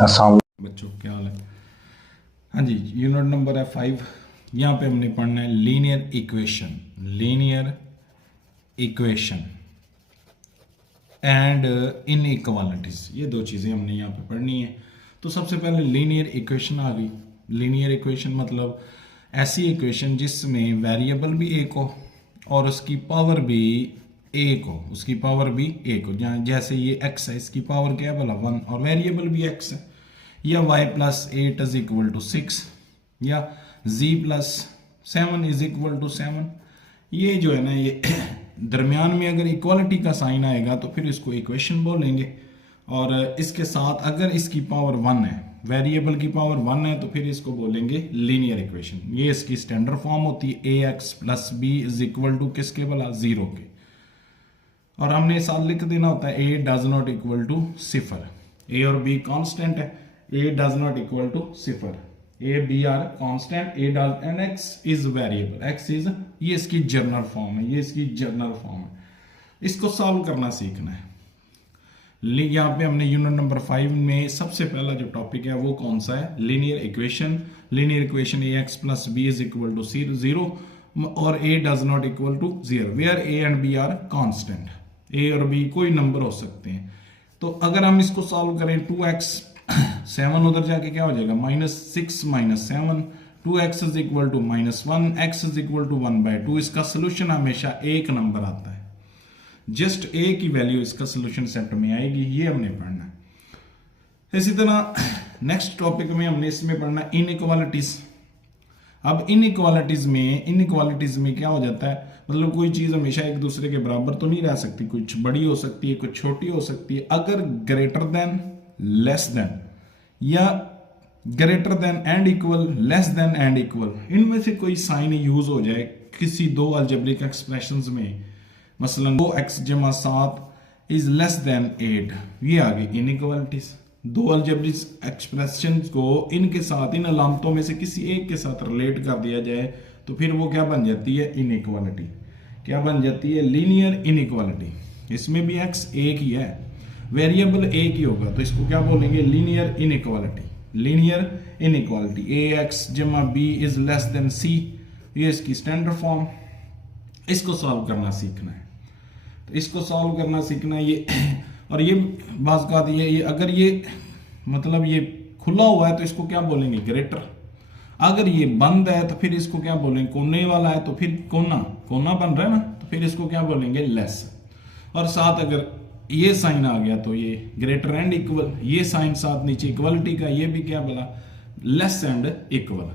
अस्सलाम। बच्चों क्या हाल है। हाँ जी, यूनिट नंबर है 5। यहाँ पे हमने पढ़ना है linear equation, linear equation and inequalities. ये दो चीज़ें हमने यहाँ पे पढ़नी है। तो सबसे पहले लीनियर इक्वेशन आ गई। लीनियर इक्वेशन मतलब ऐसी इक्वेशन जिसमें वेरिएबल भी एक हो और उसकी पावर भी एक हो, उसकी पावर भी एक हो। जैसे ये x है, इसकी पावर क्या है भला 1 और वेरिएबल भी x है। या y plus 8 is equal to 6 या z plus 7 is equal to 7। ये जो है ना, ये दरमियान में अगर इक्वालिटी का साइन आएगा तो फिर इसको इक्वेशन बोलेंगे। और इसके साथ अगर इसकी पावर 1 है, वेरिएबल की पावर 1 है, तो फिर इसको बोलेंगे लीनियर इक्वेशन। ये इसकी स्टैंडर्ड फॉर्म होती है A X plus B is equal to किसके भला 0 के। और हमने साथ लिख देना होता है A does not equal to सिफर। ए और बी कांस्टेंट है, A does not equal to सिफर, A B are constant, A does and X is variable, X is, ये इसकी जर्नल फॉर्म है, ये इसकी जर्नल फॉर्म है। इसको सॉल्व करना सीखना है। यहाँ पे हमने यूनिट नंबर 5 में सबसे पहला जो टॉपिक है वो कौन सा है, linear equation. Linear equation A X plus B is equal to 0 और A does not equal to 0 where A and B are constant. A और बी कोई नंबर हो सकते हैं। तो अगर हम इसको सॉल्व करें 2x 7 उधर जाके क्या हो जाएगा -6 - 7, 2x is equal to -1, x is equal to 1/2। इसका सोल्यूशन हमेशा एक नंबर आता है, जस्ट ए की वैल्यू इसका सोल्यूशन सेट में आएगी। ये हमने पढ़ना है। इसी तरह नेक्स्ट टॉपिक में हमने इसमें पढ़ना है इनइक्वालिटीज। अब इनइक्वालिटीज में क्या हो जाता है, मतलब कोई चीज हमेशा एक दूसरे के बराबर तो नहीं रह सकती, कुछ बड़ी हो सकती है, कुछ छोटी हो सकती है। अगर ग्रेटर देन, लेस देन या greater than and equal, less than and equal, इनमें से कोई साइन यूज हो जाए किसी दो अलजेब्रिक एक्सप्रेशंस में, मसलन 2x जमा 7 इज लेस देन 8, ये आ गई इनइक्वालिटीज। दो अलजेब्रिक एक्सप्रेशंस को इनके साथ, इन अलामतों में से किसी एक के साथ रिलेट कर दिया जाए तो फिर वो क्या बन जाती है, इनइक्वालिटी। क्या बन जाती है, लीनियर इनइक्वालिटी। इसमें भी x एक ही है, वेरिएबल एक ही होगा, तो इसको क्या बोलेंगे, लीनियर इनइक्वालिटी। लीनियर इनइक्वालिटी ए एक्स जमा बी इज लेस देन सी, ये इसकी स्टैंडर्ड फॉर्म। इसको सॉल्व करना सीखना है। तो इसको सॉल्व करना सीखना है ये। और ये बात का ये अगर ये मतलब ये खुला हुआ है तो इसको क्या बोलेंगे, ग्रेटर। अगर ये बंद है तो फिर इसको क्या बोलेंगे, कोने वाला है तो फिर कोना बन रहा है ना, तो फिर इसको क्या बोलेंगे, लेस। और साथ अगर ये साइन आ गया तो ये ग्रेटर एंड इक्वल, ये साइन साथ नीचे इक्वलिटी का, ये भी क्या बोला, लेस एंड इक्वल।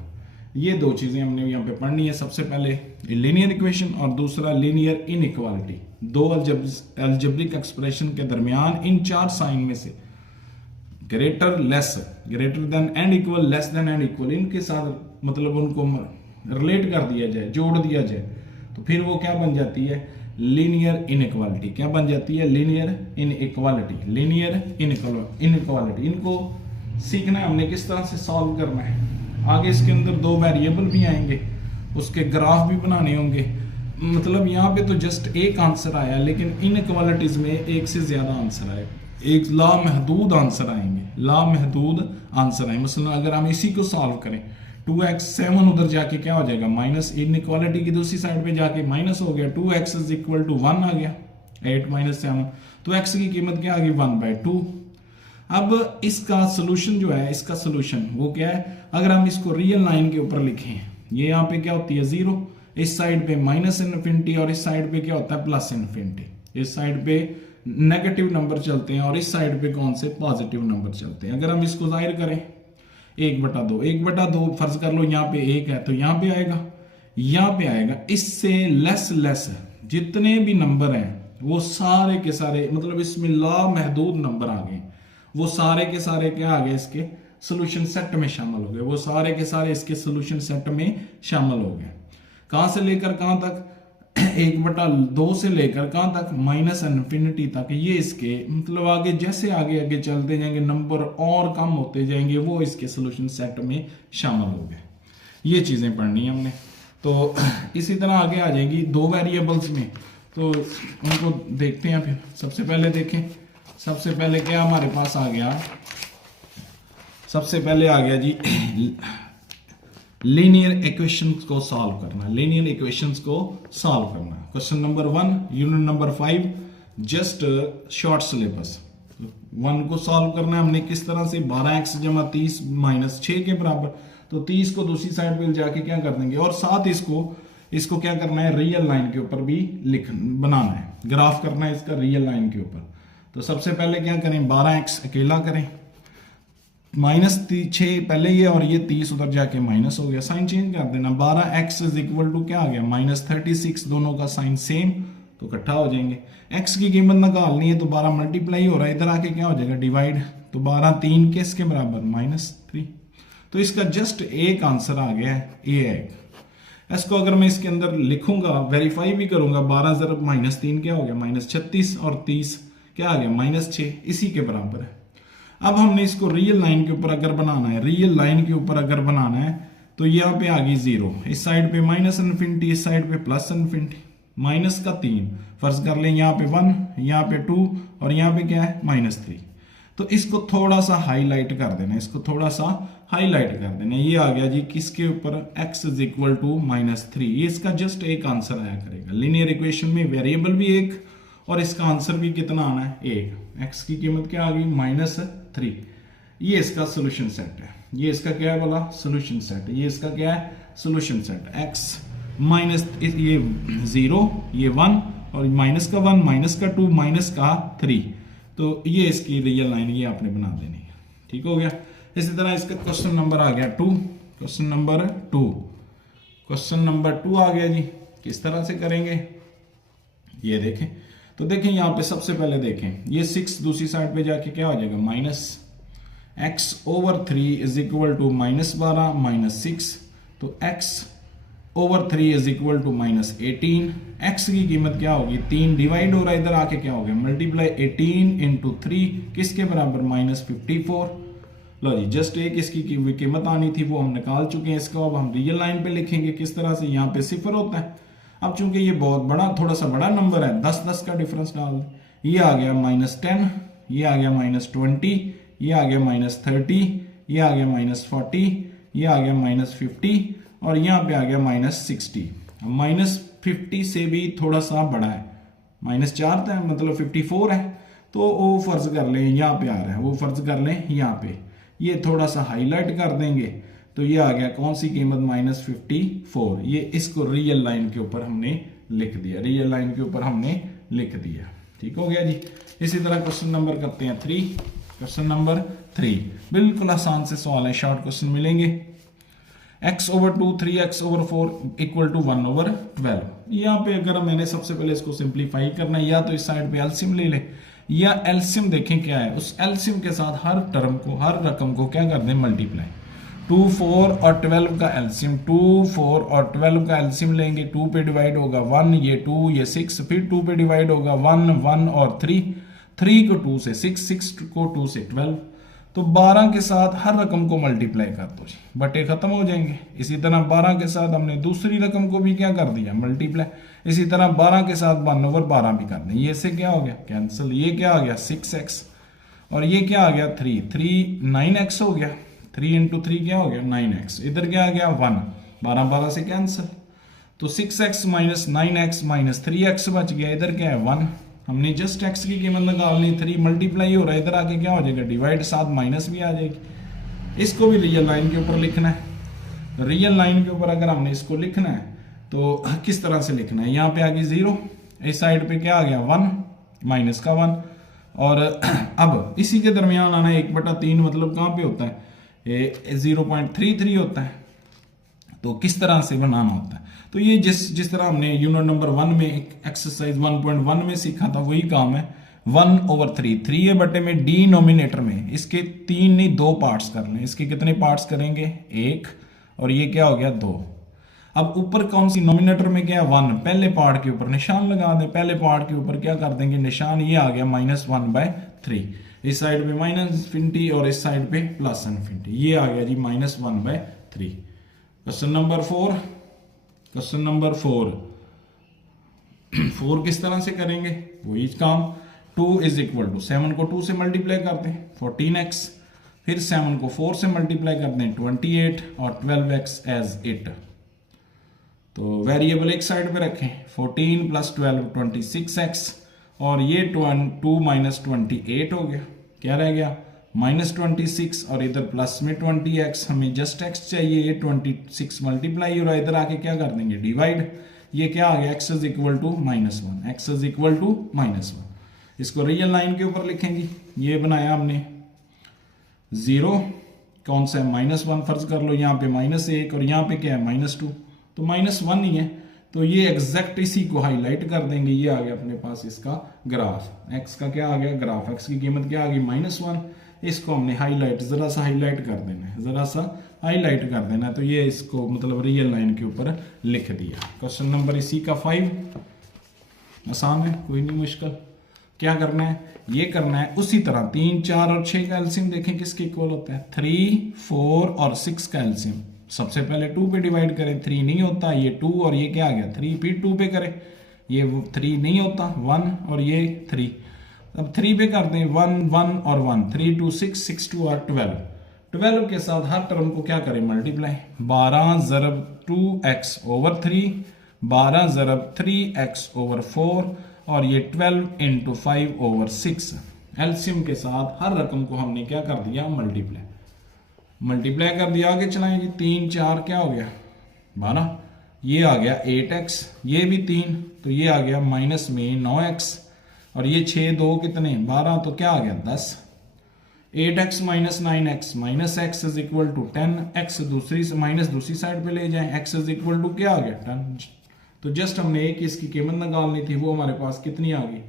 ये दो चीजें हमने यहाँ पे पढ़नी है। सबसे पहले लीनियर इक्वेशन और दूसरा लीनियर इनइक्वालिटी। दो अलजेब्रिक एक्सप्रेशन के दरमियान इन चार साइन में से greater, less, greater than and equal, less than and equal, इनके साथ मतलब उनको रिलेट कर दिया जाए, जोड़ दिया जाए, तो फिर वो क्या बन जाती है, लीनियर इनइक्वालिटी। क्या बन जाती है, लीनियर इनइक्वालिटी। लीनियर इनइक्वालिटी इनको सीखना है हमने किस तरह से सॉल्व करना है। आगे इसके अंदर दो वेरिएबल भी आएंगे, उसके ग्राफ भी बनाने होंगे। मतलब यहाँ पे तो जस्ट एक आंसर आया, लेकिन इनइक्वालिटीज में एक से ज्यादा आंसर आए, एक लामहदूद आंसर आएंगे, लामहदूद आंसर आए। मतलब अगर हम इसी को सॉल्व करें 2x 7 उधर जाके क्या हो जाएगा माइनस, इनइक्वालिटी की दूसरी साइड पे जाके माइनस हो गया, 2x इज इक्वल टू 1 आ गया, 8 - 7, तो x की कीमत क्या आ गई 1/2। अब इसका सोल्यूशन जो है, इसका सोल्यूशन वो क्या है, अगर हम इसको रियल लाइन के ऊपर लिखें, ये यहाँ पे क्या होती है 0, इस साइड पे -∞ और इस साइड पे क्या होता है +∞। इस साइड पे नेगेटिव नंबर चलते हैं और इस साइड पे कौन से, पॉजिटिव नंबर चलते हैं। अगर हम इसको जाहिर करें 1/2 फर्ज कर लो, यहाँ पे 1 है तो यहाँ पे आएगा, यहाँ पे आएगा। इससे लेस जितने भी नंबर हैं वो सारे के सारे, मतलब इसमें लामहदूद नंबर आ गए, वो सारे के सारे क्या आ गए, इसके सोल्यूशन सेट में शामिल हो गए। वो सारे के सारे इसके सोल्यूशन सेट में शामिल हो गए। कहां से लेकर कहां तक, 1/2 से लेकर कहां तक, -∞ तक। ये इसके मतलब आगे जैसे आगे आगे चलते जाएंगे, नंबर और कम होते जाएंगे, वो इसके सोल्यूशन सेट में शामिल हो गए। ये चीजें पढ़नी है हमने। तो इसी तरह आगे आ जाएंगी दो वेरिएबल्स में, तो उनको देखते हैं। फिर सबसे पहले देखें, सबसे पहले क्या हमारे पास आ गया, सबसे पहले आ गया जी लीनियर इक्वेशंस को सॉल्व करना, लीनियर इक्वेशंस को सॉल्व करना। Question number 1 unit number 5 just short syllabus 1 को सॉल्व करना है हमने किस तरह से 12x जमा 30 माइनस 6 के बराबर। तो 30 को दूसरी साइड पे जाके क्या कर देंगे और साथ इसको क्या करना है रियल लाइन के ऊपर भी बनाना है, ग्राफ करना है इसका रियल लाइन के ऊपर। तो सबसे पहले क्या करें 12x अकेला करें, माइनस 6 पहले ये और ये 30 उधर जाके माइनस हो गया, साइन चेंज कर देना। 12x इज इक्वल टू क्या आ गया माइनस 36, दोनों का साइन सेम तो इकट्ठा हो जाएंगे। x की कीमत निकालनी है तो 12 मल्टीप्लाई हो रहा है, इधर आके क्या हो जाएगा डिवाइड, तो 12 3 किसके बराबर -3। तो इसका जस्ट एक आंसर आ गया है A1। इसको अगर मैं इसके अंदर लिखूंगा वेरीफाई भी करूंगा 12 ज़रब -3 क्या हो गया -36 और 30 क्या आ गया -6, इसी के बराबर है। अब हमने इसको रियल लाइन के ऊपर अगर बनाना है, रियल लाइन के ऊपर अगर बनाना है तो यहाँ पे आ गई 0, इस साइड पे -∞, इस साइड पे +∞, माइनस का 3 फर्ज कर लें, यहाँ पे 1, यहाँ पे 2 और यहाँ पे क्या है -3। तो इसको थोड़ा सा हाईलाइट कर देना, इसको थोड़ा सा हाईलाइट कर देना। ये आ गया जी किसके ऊपर x इज इक्वल टू -3, ये इसका जस्ट एक आंसर आया करेगा। लीनियर इक्वेशन में वेरिएबल भी एक और इसका आंसर भी कितना आना है 1। x की कीमत क्या आ गई -3। ये इसका सोल्यूशन सेट है, ये इसका क्या है बोला सोल्यूशन सेट, ये इसका क्या है सोल्यूशन सेट। x माइनस ये 0 ये 1 और माइनस का 1 माइनस का 2 माइनस का 3, तो ये इसकी रियल लाइन ये आपने बना देनी है। ठीक हो गया। इसी तरह इसका क्वेश्चन नंबर आ गया 2, क्वेश्चन नंबर 2, क्वेश्चन नंबर 2 आ गया जी। किस तरह से करेंगे ये देखें, तो देखें यहाँ पे सबसे पहले देखें ये 6 दूसरी साइड पे जाके क्या हो जाएगा -x/3 इज इक्वल टू -12 -6, तो x/3 is equal to -18। x की कीमत क्या होगी 3 डिवाइड हो रहा है, इधर आके क्या हो गया मल्टीप्लाई 18 इंटू 3 किसके बराबर -54। लो जी जस्ट एक इसकी कीमत आनी थी वो हम निकाल चुके हैं। इसको अब हम रियल लाइन पे लिखेंगे किस तरह से, यहाँ पे 0 होता है। अब चूंकि ये बहुत बड़ा थोड़ा सा बड़ा नंबर है 10 का डिफरेंस डाल, ये आ गया -10, ये आ गया -20, ये आ गया -30, ये आ गया -40, ये आ गया -50 और यहाँ पे आ गया -60। -50 से भी थोड़ा सा बड़ा है, -4 था मतलब 54 है, तो वो फर्ज कर लें यहाँ पे आ रहा है, वो फर्ज कर लें यहाँ पे, ये थोड़ा सा हाईलाइट कर देंगे तो ये आ गया कौन सी कीमत -54। ये इसको रियल लाइन के ऊपर हमने लिख दिया, रियल लाइन के ऊपर हमने लिख दिया। ठीक हो गया जी। इसी तरह क्वेश्चन नंबर करते हैं 3, क्वेश्चन नंबर 3 बिल्कुल आसान से सवाल है, शॉर्ट क्वेश्चन मिलेंगे। x/2 3x/4 equal to 1/12। यहाँ पे अगर मैंने सबसे पहले इसको सिंप्लीफाई करना है, या तो इस साइड पे एलसीएम ले ले, या एलसीएम देखें क्या है, उस एलसीएम के साथ हर टर्म को हर रकम को क्या कर दें मल्टीप्लाई। 2 4 और 12 का एलसीएम, 2 4 और 12 का एलसीएम लेंगे, 2 पे डिवाइड होगा 1, ये 2 ये 6, फिर 2 पे डिवाइड होगा 1 1 और 3 को 2 से 6 को 2 से 12, तो 12 के साथ हर रकम को मल्टीप्लाई कर दो जी, बटे खत्म हो जाएंगे। इसी तरह 12 के साथ हमने दूसरी रकम को भी क्या कर दिया मल्टीप्लाई, इसी तरह 12 के साथ 1/12 भी कर दें, ये से क्या हो गया कैंसिल, ये क्या आ गया 6x और ये क्या आ गया 3 9x हो गया, 3 इंटू 3 क्या हो गया 9x, इधर क्या आ गया 1, 12 से कैंसिल, तो 6x minus 9x minus 3x बच गया, इधर क्या है 1। हमने जस्ट x की कीमत निकालनी, 3 मल्टीप्लाई हो रहा है, इधर आके क्या हो जाएगा डिवाइड, साथ माइनस भी आ जाएगी। इसको भी रियल लाइन के ऊपर लिखना है। रियल लाइन के ऊपर अगर हमने इसको लिखना है तो किस तरह से लिखना है, यहाँ पे आ गई 0, इस साइड पे क्या आ गया 1 माइनस का 1, और अब इसी के दरमियान आना है 1/3, मतलब कहाँ पे होता है 0.33 होता है। तो किस तरह से बनाना होता है, तो ये जिस तरह हमने यूनिट नंबर 1 में एक्सरसाइज 1.1 में सीखा था वही काम है। 1/3 3 बटे में डिनोमिनेटर में इसके 3 नहीं 2 पार्ट्स कर लें। इसके कितने पार्ट्स करेंगे 1 और ये क्या हो गया 2। अब ऊपर कौन सी नोमिनेटर में क्या है 1, पहले पार्ट के ऊपर निशान लगा दें, पहले पार्ट के ऊपर क्या कर देंगे निशान, ये आ गया -1/3, इस साइड पे -∞ और इस साइड पे +∞, ये आ गया जी -1/3। क्वेश्चन नंबर 4, क्वेश्चन नंबर 4 किस तरह से करेंगे वही काम। 2 इज इक्वल टू 7 को 2 से मल्टीप्लाई करते हैं 14x, फिर 7 को 4 से मल्टीप्लाई कर दें 28 और 12x एज 8। तो वेरिएबल एक साइड पे रखें, 14 प्लस 12 26x और ये 2 माइनस 28 हो गया, क्या रह गया -26 और इधर प्लस में 20x, हमें जस्ट x चाहिए, ये 26 मल्टीप्लाई और इधर आके क्या कर देंगे डिवाइड, ये क्या आ गया x is equal to -1, x is equal to -1। इसको रियल लाइन के ऊपर लिखेंगे, ये बनाया हमने 0 कौन सा है -1 फर्ज कर लो, यहाँ पे -1 और यहाँ पे क्या है -2, तो -1 ही है, तो ये एग्जैक्ट इसी को हाईलाइट कर देंगे, ये आ गया अपने पास इसका ग्राफ, x का क्या आ गया ग्राफ, x की कीमत क्या आ गई -1, इसको हमने हाईलाइट जरा सा हाईलाइट कर देना है, जरा सा हाईलाइट कर देना है, तो ये इसको मतलब रियल लाइन के ऊपर लिख दिया। क्वेश्चन नंबर इसी का 5, आसान है, कोई नहीं मुश्किल। क्या करना है, ये करना है उसी तरह 3, 4 और 6 का एलसीएम देखें किसके इक्वल होता है, 3, 4 और 6 का एलसीएम सबसे पहले 2 पे डिवाइड करें, 3 नहीं होता, ये 2 और ये क्या आ गया 3, फिर 2 पे करें, ये 3 नहीं होता 1 और ये 3, अब 3 पे कर दें 1, 1 और 1, 3, 2, 6, 6, 2 और 12, 12 के साथ हर टर्म को क्या करें multiply, 12 ज़रब 2x over 3, 12 ज़रब 3x over 4 और ये 12 इंटू 5 ओवर 6। एलसीएम के साथ हर रकम को हमने क्या कर दिया मल्टीप्लाई कर दिया, आगे चलाएं जी, 3, 4 क्या हो गया 12, ये आ गया 8x, ये भी 3 तो ये आ गया माइनस में 9x और ये 6, 2 कितने 12 तो क्या आ गया 10, 8x minus 9x minus x is equal to 10x, दूसरी साइड पे ले जाएं, x इज इक्वल टू क्या आ गया 10। तो जस्ट हमने एक इसकी कीमत निकालनी थी, वो हमारे पास कितनी आ गई,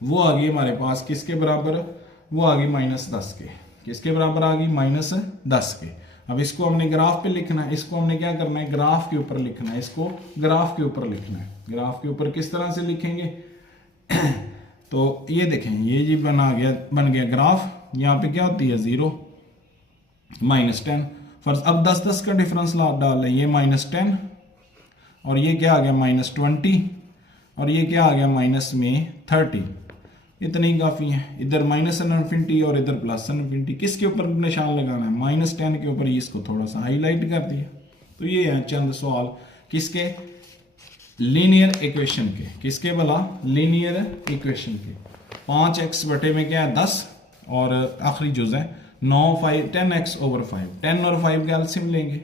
वो आ गई हमारे पास किसके बराबर, वो आ गई -10 के, किसके बराबर आ गई -10 के। अब इसको हमने ग्राफ पे लिखना है, इसको हमने क्या करना है ग्राफ के ऊपर लिखना है, इसको ग्राफ के ऊपर लिखना है। ग्राफ के ऊपर किस तरह से लिखेंगे तो ये देखें, ये जी बन गया ग्राफ, यहाँ पे क्या होती है 0 -10 फर्ज, अब 10-10 का डिफरेंस डाल लें, ये -10 और ये क्या आ गया -20 और ये क्या आ गया -30, इतने ही काफ़ी है, इधर -∞ और इधर +∞, किसके ऊपर निशान लगाना है -10 के ऊपर, इसको थोड़ा सा हाईलाइट कर दिया। तो ये है चंद सवाल किसके, लीनियर इक्वेशन के, किसके भला लीनियर इक्वेशन के। 5x बटे में क्या है 10 और आखिरी जुज़ है 9, 5, 10x ओवर 5, 10 और 5 का एलसीएम लेंगे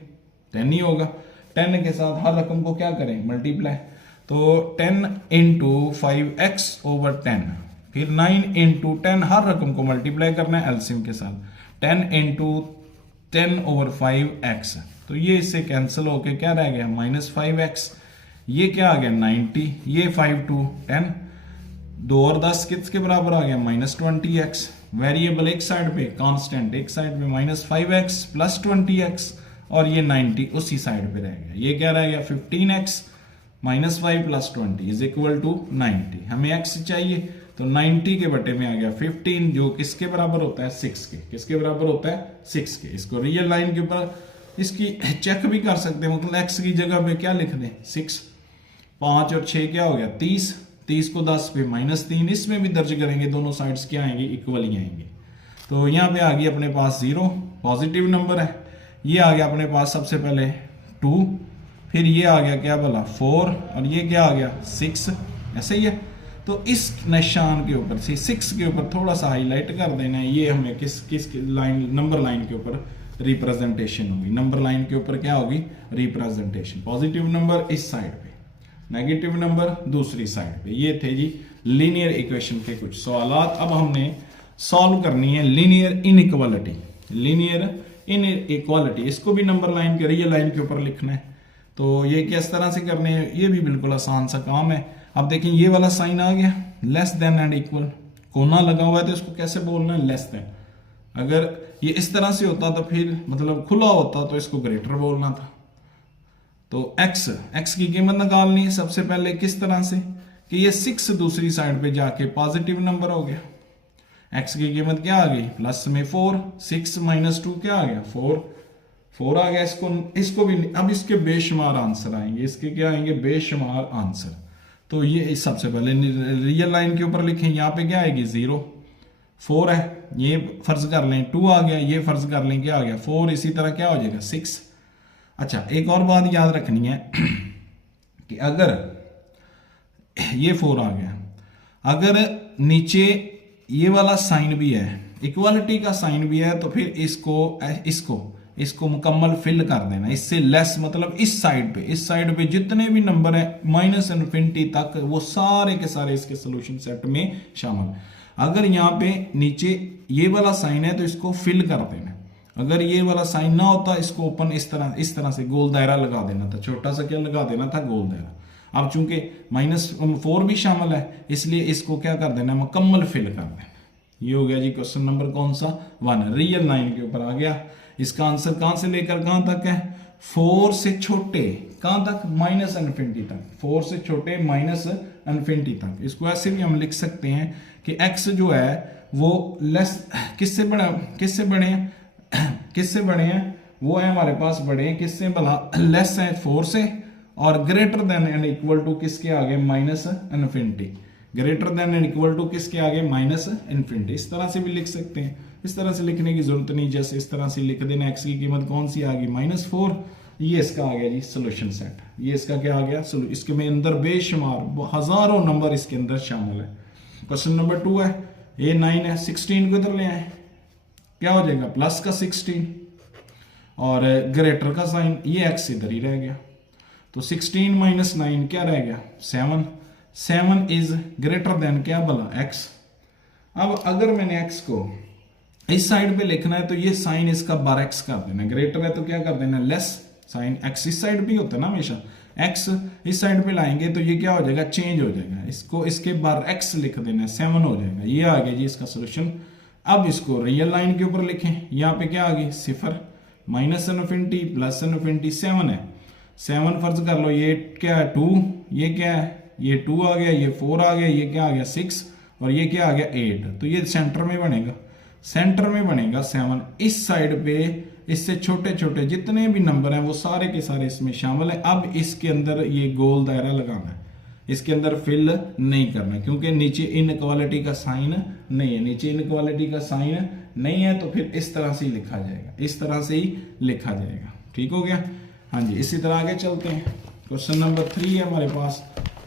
10 ही होगा, 10 के साथ हर रकम को क्या करें मल्टीप्लाई, तो 10 इंटू 5x ओवर 10, फिर 9 इंटू 10 हर रकम को मल्टीप्लाई करना है एलसीएम के साथ, 10 इंटू 10 ओवर 5x, तो ये इससे कैंसिल होके क्या रह गया -5x, ये क्या आ गया 90, ये 5 2 10, 2 और 10 किसके बराबर आ गया -20x, वेरिएबल एक साइड पे कांस्टेंट एक साइड पे -5x प्लस 20x और ये 90 उसी साइड पे रह गया, ये क्या रह गया 15x -5 plus 20 is equal to 90, हमें x चाहिए तो 90 के बटे में आ गया 15 जो किसके बराबर होता है 6 के, किसके बराबर होता है 6 के। इसको रियल लाइन के ऊपर इसकी चेक भी कर सकते हैं, मतलब x की जगह पे क्या लिख दें 6, 5 और 6 क्या हो गया 30, 30 को 10 पे -3, इसमें भी दर्ज करेंगे, दोनों साइड्स क्या आएंगे इक्वल ही आएंगे। तो यहाँ पे आ गई अपने पास 0 पॉजिटिव नंबर है, ये आ गया अपने पास सबसे पहले 2, फिर ये आ गया क्या बोला 4 और ये क्या आ गया 6, ऐसे ही है। तो इस निशान के ऊपर से 6 के ऊपर थोड़ा सा हाईलाइट कर देना है, ये हमें किस लाइन नंबर लाइन के ऊपर रिप्रेजेंटेशन होगी, नंबर लाइन के ऊपर क्या होगी रिप्रेजेंटेशन, पॉजिटिव नंबर इस साइड पे, नेगेटिव नंबर दूसरी साइड पे। ये थे जी लीनियर इक्वेशन के कुछ सवालात। अब हमने सॉल्व करनी है लीनियर इनइक्वालिटी, लीनियर इनइक्वालिटी, इसको भी नंबर लाइन के रियल लाइन के ऊपर लिखना है। तो ये किस तरह से करने हैं, ये भी बिल्कुल आसान सा काम है। अब देखिए ये वाला साइन आ गया लेस देन एंड इक्वल, कोना लगा हुआ है तो इसको कैसे बोलना है लेस देन, अगर ये इस तरह से होता तो फिर मतलब खुला होता तो इसको ग्रेटर बोलना था। तो x की कीमत निकालनी है सबसे पहले किस तरह से कि ये 6 दूसरी साइड पे जाके पॉजिटिव नंबर हो गया, x की कीमत क्या आ गई प्लस में 4, 6 माइनस 2 क्या आ गया 4 आ गया। इसको भी अब इसके बेशुमार आंसर आएंगे, इसके क्या आएंगे बेशुमार आंसर। तो ये सबसे पहले रियल लाइन के ऊपर लिखें, यहाँ पे क्या आएगी 0, 4 है ये फर्ज कर लें 2 आ गया, ये फर्ज कर लें क्या आ गया 4, इसी तरह क्या हो जाएगा 6। अच्छा एक और बात याद रखनी है कि अगर ये 4 आ गया, अगर नीचे ये वाला साइन भी है, इक्वालिटी का साइन भी है, तो फिर इसको मुकम्मल फिल कर देना, इससे लेस मतलब इस साइड पे जितने भी नंबर है माइनस इन्फिनिटी तक वो सारे के सारे इसके सोल्यूशन सेट में शामिल। अगर यहाँ पे नीचे ये वाला साइन है तो इसको फिल कर देना, अगर ये वाला साइन ना होता इसको ओपन इस तरह से गोल दायरा लगा देना था, छोटा सा क्या लगा देना था गोल दायरा। अब चूंकि -4 भी शामिल है इसलिए इसको क्या कर देना मुकम्मल फिल कर देना। ये हो गया जी क्वेश्चन नंबर कौन सा 1, रियल लाइन के ऊपर आ गया। इसका आंसर कहां से लेकर कहां तक है 4 से छोटे कहां तक माइनस इन्फिनिटी तक, 4 से छोटे माइनस इन्फिनिटी तक। इसको ऐसे भी हम लिख सकते हैं कि x जो है वो लेस किससे बड़े हैं वो है हमारे पास बड़े हैं किससे भला लेस है 4 से और greater than and equal to किसके आगे minus infinity, greater than and equal to किसके आगे माइनस इन्फिनिटी। इस तरह से भी लिख सकते हैं, इस तरह से लिखने की जरूरत नहीं, जैसे इस तरह से लिख देना x की कीमत कौन सी आ गई -4, ये इसका आ गया जी सोल्यूशन सेट। ये इसका क्या आ गया इसके में अंदर बेशुमार हजारों नंबर इसके अंदर शामिल है। क्वेश्चन नंबर 2 है, ये 9 है, 16 को इधर ले आए क्या हो जाएगा प्लस का 16 और ग्रेटर का साइन, ये x इधर ही रह गया तो 16 - 9 क्या रह गया 7, 7 इज ग्रेटर देन क्या भला x। अब अगर मैंने x को इस साइड पे लिखना है तो ये साइन इसका बार x कर देना, ग्रेटर है तो क्या कर देना लेस, साइन x इस साइड पे होता है ना हमेशा, x इस साइड पे लाएंगे तो ये क्या हो जाएगा चेंज हो जाएगा, इसको इसके बार x लिख देना 7 हो जाएगा। ये आ गया जी इसका सोल्यूशन। अब इसको रियल लाइन के ऊपर लिखें, यहाँ पे क्या आ गई 0 माइनस इन्फिनिटी प्लस इन्फिनिटी 7 है, 7 फर्ज कर लो, ये क्या है 2, ये क्या है ये 2 आ गया, ये 4 आ गया, ये क्या आ गया 6 और ये क्या आ गया 8, तो ये सेंटर में बनेगा, सेंटर में बनेगा 7। इस साइड पे इससे छोटे छोटे जितने भी नंबर हैं वो सारे के सारे इसमें शामिल है। अब इसके अंदर ये गोल दायरा लगाना है, इसके अंदर फिल नहीं करना क्योंकि नीचे इनइक्वालिटी का साइन नहीं है, नीचे इनइक्वालिटी का साइन नहीं है तो फिर इस तरह से ही लिखा जाएगा, इस तरह से ही लिखा जाएगा। ठीक हो गया, हाँ जी। इसी तरह आगे चलते हैं, क्वेश्चन नंबर 3 है हमारे पास।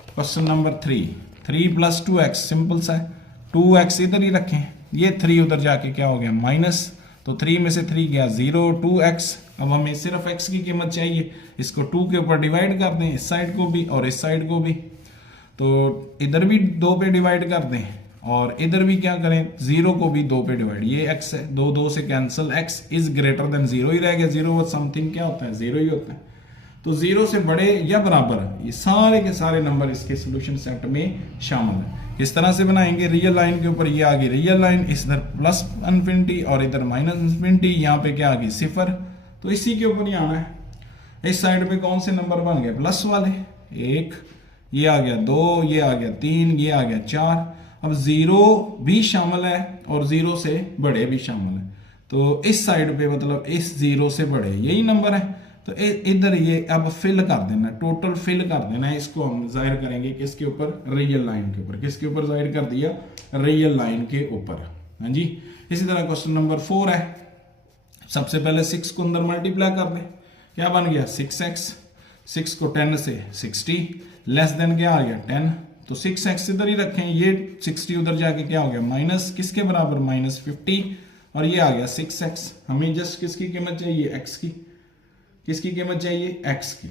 क्वेश्चन नंबर 3 + 2x सिंपल सा है, 2x इधर ही रखें, ये 3 उधर जाके क्या हो गया माइनस, तो 3 में से 3 गया 0, 2x। अब हमें सिर्फ x की कीमत चाहिए, इसको 2 के ऊपर डिवाइड कर दें, इस साइड को भी और इस साइड को भी, तो इधर भी 2 पे डिवाइड कर दें और इधर भी क्या करें 0 को भी 2 पे डिवाइड, ये x है 2 2 से cancel, x is greater then 0 ही रह गया, 0 और समथिंग क्या होता है 0 ही होता है, तो 0 से बड़े या बराबर ये सारे के सारे नंबर इसके सोल्यूशन सेट में शामिल है। किस तरह से बनाएंगे, रियल लाइन के ऊपर ये आ गई रियल लाइन, इधर प्लस इन्फिनिटी और इधर माइनस इन्फिनिटी, यहाँ पे क्या आ गई 0, तो इसी के ऊपर ही आना है। इस साइड पे कौन से नंबर बन गए प्लस वाले, 1, ये आ गया 2, ये आ गया 3, ये आ गया 4। अब 0 भी शामिल है और 0 से बड़े भी शामिल है, तो इस साइड पे मतलब इस 0 से बड़े यही नंबर है, तो इधर ये अब फिल कर देना, टोटल फिल कर देना है। इसको हम जाहिर करेंगे किसके ऊपर, रियल लाइन के ऊपर। किसके ऊपर जाहिर कर दिया, रियल लाइन के ऊपर, हाँ जी। इसी तरह क्वेश्चन नंबर 4 है, सबसे पहले 6 को अंदर मल्टीप्लाई कर दें, क्या बन गया 6x, 6 को 10 से 60 लेस देन क्या आ गया 10, तो 6x इधर ही रखें, ये 60 उधर जाके क्या हो गया माइनस किसके बराबर -50 और ये आ गया 6x। हमें जस्ट किसकी कीमत चाहिए x की, किसकी कीमत चाहिए x की,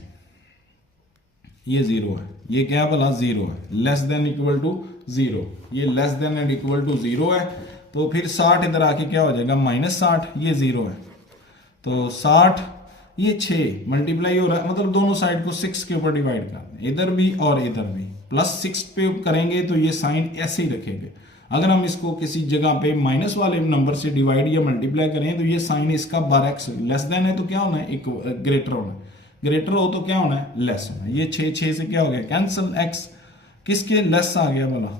ये 0 है, ये क्या भला 0 है, लेस देन इक्वल टू 0, ये less than and equal to 0 है, तो फिर 60 इधर आके क्या हो जाएगा -60, ये 0 है, तो 60 ये 6 मल्टीप्लाई हो रहा है, मतलब दोनों साइड को 6 के ऊपर डिवाइड कर दें, इधर भी और इधर भी, +6 पे करेंगे तो ये साइन ऐसे ही रखेंगे। अगर हम इसको किसी जगह पे माइनस वाले नंबर से डिवाइड या मल्टीप्लाई करें तो ये साइन इसका बार x लेस देन है तो क्या होना है, एक ग्रेटर होना है, ग्रेटर हो तो क्या होना है लेस होना है। ये 6 से क्या हो गया कैंसिल, x किसके लेस आ गया बोला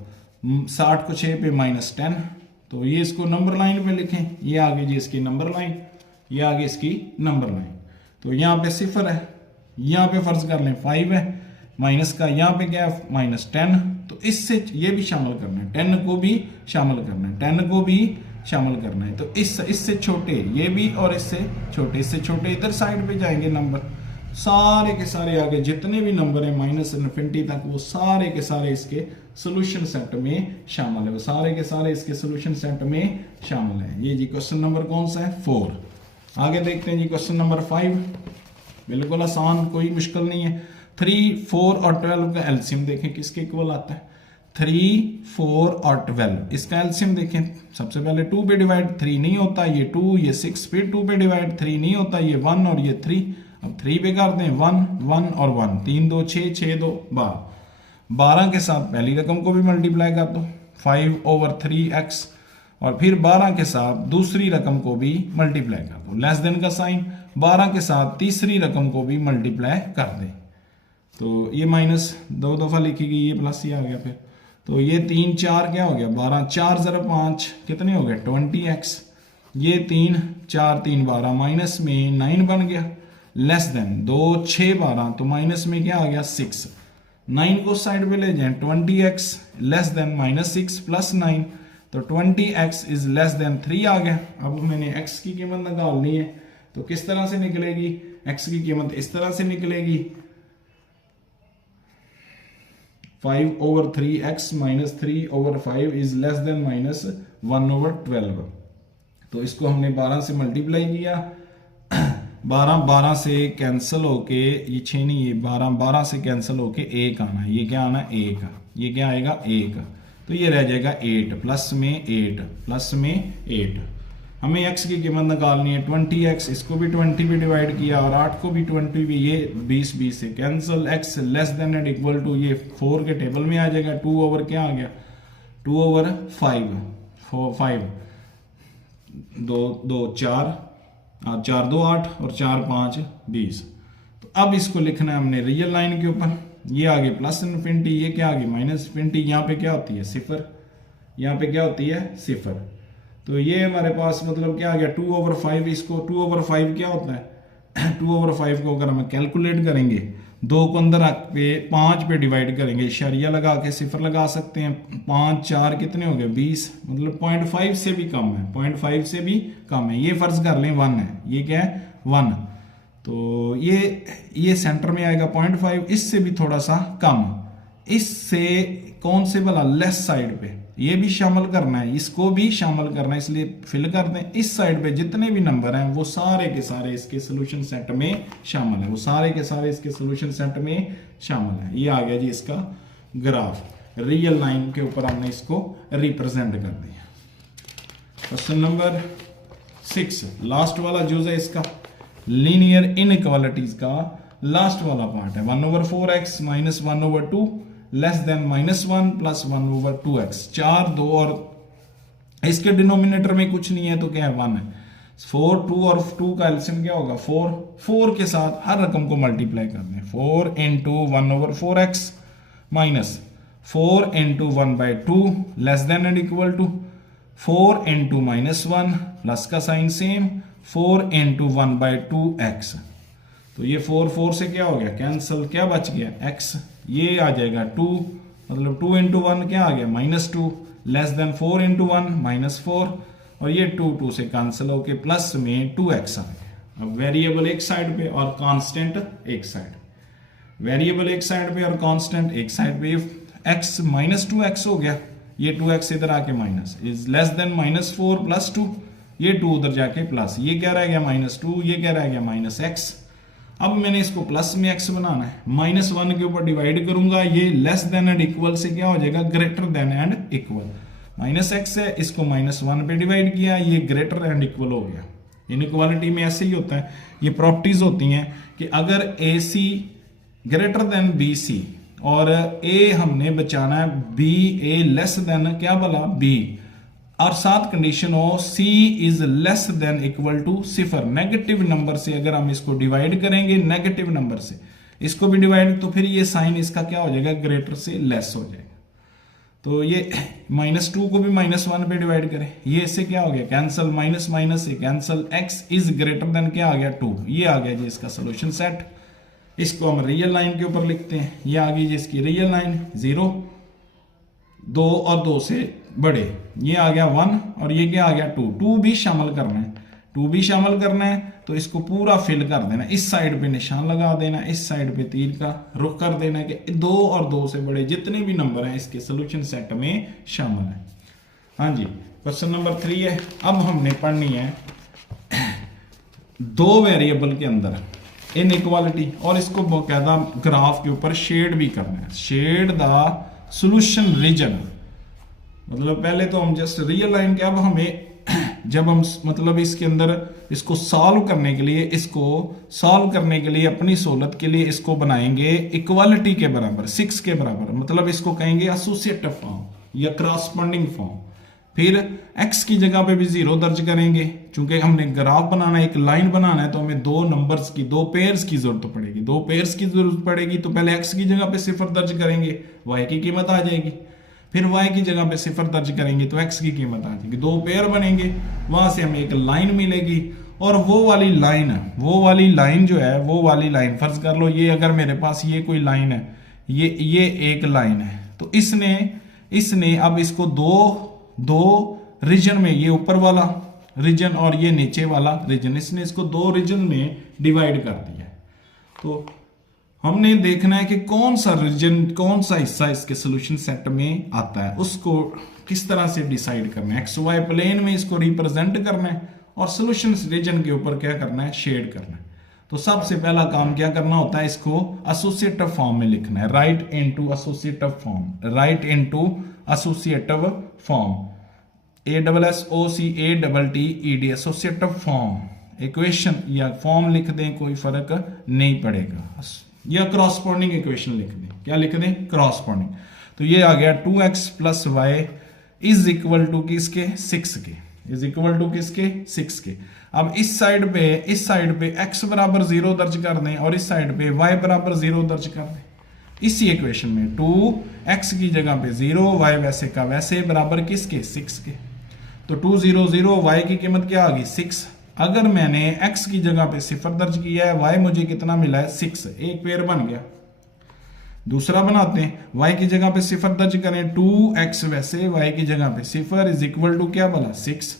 60 को 6 पे -10, तो ये इसको नंबर लाइन पे लिखें, ये आगे जी इसकी नंबर लाइन, ये आगे इसकी नंबर लाइन, तो यहाँ पे 0 है, यहाँ पे फर्ज कर लें 5 है, माइनस का यहाँ पे क्या है -10, तो इससे ये भी शामिल करना है, 10 को भी शामिल करना है, 10 को भी शामिल करना है। तो इससे छोटे ये भी और इससे छोटे इधर साइड पे जाएंगे नंबर, सारे के सारे आगे जितने भी नंबर है माइनस इन्फिनिटी तक वो सारे के सारे इसके सोल्यूशन सेट में शामिल है, वो सारे के सारे इसके सोल्यूशन सेट में शामिल है। ये जी क्वेश्चन नंबर कौन सा है 4। आगे देखते हैं जी क्वेश्चन नंबर 5, बिल्कुल आसान, कोई मुश्किल नहीं है। 3, 4 और 12 का एलसीएम देखें किसके इक्वल आता है। 3, 4 और 12 इसका एलसीएम देखें। सबसे पहले 2 पे डिवाइड 3 नहीं होता, ये 2, ये 6, फिर 2 पे डिवाइड 3 नहीं होता, ये 1 और ये 3। अब 3 पे कर दें 1, 1 और 1, 3 2 6, 6 2 12। 12 के साथ पहली रकम को भी मल्टीप्लाई कर दो 5/3x, और फिर 12 के साथ दूसरी रकम को भी मल्टीप्लाई कर दो, लेस देन का साइन। 12 के साथ तीसरी रकम को भी मल्टीप्लाई कर दें, तो ये माइनस 2 दफा लिखी गई, ये प्लस ये आ गया फिर। तो ये 3 4 क्या हो गया 12, 4 ज़रा 5 कितने हो गए 20x। ये 3 4 3 12 माइनस में 9 बन गया, लेस देन 2 6 12, तो माइनस में क्या आ गया 6। 9 को साइड पे ले जाएं 20x लेस देन -6 प्लस 9, तो 20x इज लेस देन 3 आ गया। अब मैंने x की कीमत निकालनी है, तो किस तरह से निकलेगी, x की कीमत इस तरह से निकलेगी 5/3x - 3/5 इज लेस देन -1/12। तो इसको हमने 12 से मल्टीप्लाई किया, 12 से कैंसिल होके ये 6 नहीं, ये 12 से कैंसिल होके 1 आना है, ये क्या आना है 1, ये क्या आएगा 1, तो ये रह जाएगा 8 प्लस में 8। हमें x की कीमत निकालनी है 20x, इसको भी 20 भी डिवाइड किया और 8 को भी 20 भी, ये 20 से cancel, x less than and equal to ये 4 के टेबल में आ जाएगा, 2 ओवर क्या आ गया 2/5, 5 2 4 4 2 8 और 4 5 20। तो अब इसको लिखना है हमने रियल लाइन के ऊपर, ये आगे प्लस इन्फिनिटी, ये क्या आगे माइनस इन्फिनिटी, यहाँ पे क्या होती है 0, यहाँ पे क्या होती है 0। तो ये हमारे पास मतलब क्या आ गया 2/5, इसको 2/5 क्या होता है 2/5 को अगर हम कैलकुलेट करेंगे 2 को अंदर पे 5 पे डिवाइड करेंगे, इशारिया लगा के 0 लगा सकते हैं, 5 4 कितने हो गए 20, मतलब 0.5 से भी कम है, 0.5 से भी कम है। ये फर्ज कर लें 1 है, ये क्या है 1, तो ये सेंटर में आएगा 0.5, इससे भी थोड़ा सा कम, इससे कौन से वाला लेफ्ट साइड पे ये भी शामिल करना है, इसको भी शामिल करना है, इसलिए फिल कर दें। इस साइड पे जितने भी नंबर हैं वो सारे के सारे इसके सोल्यूशन सेट में शामिल है, वो सारे के सारे इसके सोल्यूशन सेट में शामिल है। ये आ गया जी इसका ग्राफ, रियल लाइन के ऊपर हमने इसको रिप्रेजेंट कर दिया। क्वेश्चन नंबर 6 लास्ट वाला जो है इसका लीनियर इनइक्वालिटीज का लास्ट वाला पार्ट है, 1/4x - 1/2 less then -1 plus 1/2x। 4 2 और इसके डिनोमिनेटर में कुछ नहीं है तो क्या है 1 है। 4 2 और 2 का एलसीएम क्या होगा 4, 4 के साथ हर रकम को मल्टीप्लाई कर दें, 4 × 1/4x minus 4 × 1/2 less than and equal to 4 × -1 plus का साइन सेम 4 × 1/2x। तो ये 4 4 से क्या हो गया कैंसिल, क्या बच गया x, ये आ जाएगा 2, मतलब 2 × 1 क्या आ गया -2 लेस देन 4 × 1 -4, और ये 2 2 से कैंसिल होके प्लस में 2x आ गया। अब वेरिएबल एक साइड पे और कांस्टेंट एक साइड, वेरिएबल एक साइड पे और कांस्टेंट एक साइड पे, x -2x हो गया, ये 2x इधर आके minus is less then -4 plus 2, ये 2 उधर जाके प्लस, ये क्या रह गया -2, ये क्या रह गया -x। अब मैंने इसको प्लस में x बनाना है, -1 के ऊपर डिवाइड करूंगा, ये लेस देन एंड इक्वल से क्या हो जाएगा greater than and equal, -x है, इसको -1 पे डिवाइड किया, ये ग्रेटर एंड इक्वल हो गया। इनइक्वालिटी में ऐसे ही होता है, ये प्रॉपर्टीज होती हैं कि अगर AC ग्रेटर देन BC और A हमने बचाना है BA लेस देन क्या बोला B, और साथ कंडीशन हो C is less than equal to 0, negative number से अगर हम इसको डिवाइड करेंगे नेगेटिव नंबर से इसको भी डिवाइड, तो फिर ये साइन इसका क्या हो जाएगा ग्रेटर से लेस हो जाएगा। तो ये -2 को भी -1 पे डिवाइड करें, ये इससे क्या हो गया कैंसिल, माइनस माइनस से cancel, x is greater then क्या आ गया 2, ये आ गया जी इसका सोल्यूशन सेट। इसको हम रियल लाइन के ऊपर लिखते हैं, ये आ गई जी इसकी रियल लाइन 0, 2 और 2 से बड़े, ये आ गया 1 और ये क्या आ गया 2, 2 भी शामिल करना है, 2 भी शामिल करना है। तो इसको पूरा फिल कर देना, इस साइड पे निशान लगा देना, इस साइड पे तीर का रुख कर देना कि 2 और 2 से बड़े जितने भी नंबर हैं इसके सोल्यूशन सेट में शामिल है। हाँ जी, क्वेश्चन नंबर 3 है। अब हमने पढ़नी है 2 वेरिएबल के अंदर इनइक्वालिटी, और इसको बाकायदा ग्राफ के ऊपर शेड भी करना है। शेड द सॉल्यूशन रीजन, मतलब पहले तो हम जस्ट रियल लाइन के, अब हमें जब हम मतलब इसके अंदर इसको सॉल्व करने के लिए अपनी सहूलत के लिए इसको बनाएंगे इक्वालिटी के बराबर, 6 के बराबर, मतलब इसको कहेंगे एसोसिएटिव फॉर्म या क्रॉसपोंडिंग फॉर्म। फिर x की जगह पे भी 0 दर्ज करेंगे, चूंकि हमने ग्राफ बनाना है, एक लाइन बनाना है, तो हमें 2 नंबर्स की 2 पेयर्स की जरूरत पड़ेगी, 2 पेयर्स की जरूरत पड़ेगी। तो पहले x की जगह पे 0 दर्ज करेंगे, y की कीमत आ जाएगी। फिर y की जगह पे 0 दर्ज करेंगे तो x की कीमत आ जाएगी, 2 पेयर बनेंगे, वहां से हमें एक लाइन मिलेगी। और वो वाली लाइन जो है, वो वाली लाइन फर्ज कर लो, ये अगर मेरे पास ये कोई लाइन है, ये एक लाइन है, तो इसने अब इसको दो रीजन में, ये ऊपर वाला रीजन और ये नीचे वाला रीजन, इसने इसको 2 रीजन में डिवाइड कर दिया है। तो हमने देखना है कि कौन सा रीजन, कौन सा हिस्सा इसके सॉल्यूशन सेट में आता है, उसको किस तरह से डिसाइड करना है। एक्स वाई प्लेन में इसको रिप्रेजेंट करना है और सॉल्यूशन रीजन के ऊपर क्या करना है, शेड करना है। तो सबसे पहला काम क्या करना होता है, इसको एसोसिएटिव फॉर्म में लिखना है, right into associative form, ASSOCATTED, associative form, equation या फॉर्म लिख दें, कोई फर्क नहीं पड़ेगा, या क्रॉसपोंडिंग इक्वेशन लिख दें, क्या लिख दें, क्रॉसपोंडिंग। तो ये आ गया 2x plus y is equal to किसके, 6 के, इज इक्वल टू किसके, 6 के। अब इस साइड पे x बराबर 0 दर्ज कर दें और इस साइड पे y बराबर 0 दर्ज कर दें। इसी इक्वेशन में 2x की जगह पे 0, y वैसे का वैसे बराबर किसके, 6 के। तो 2 0 0, y की कीमत क्या आ गई, 6। अगर मैंने x की जगह पे 0 दर्ज किया है, y मुझे कितना मिला है, 6, एक पेयर बन गया। दूसरा बनाते हैं, y की जगह पे 0 दर्ज करें, 2x वैसे, y की जगह पे 0 इज इक्वल टू क्या बोला, 6।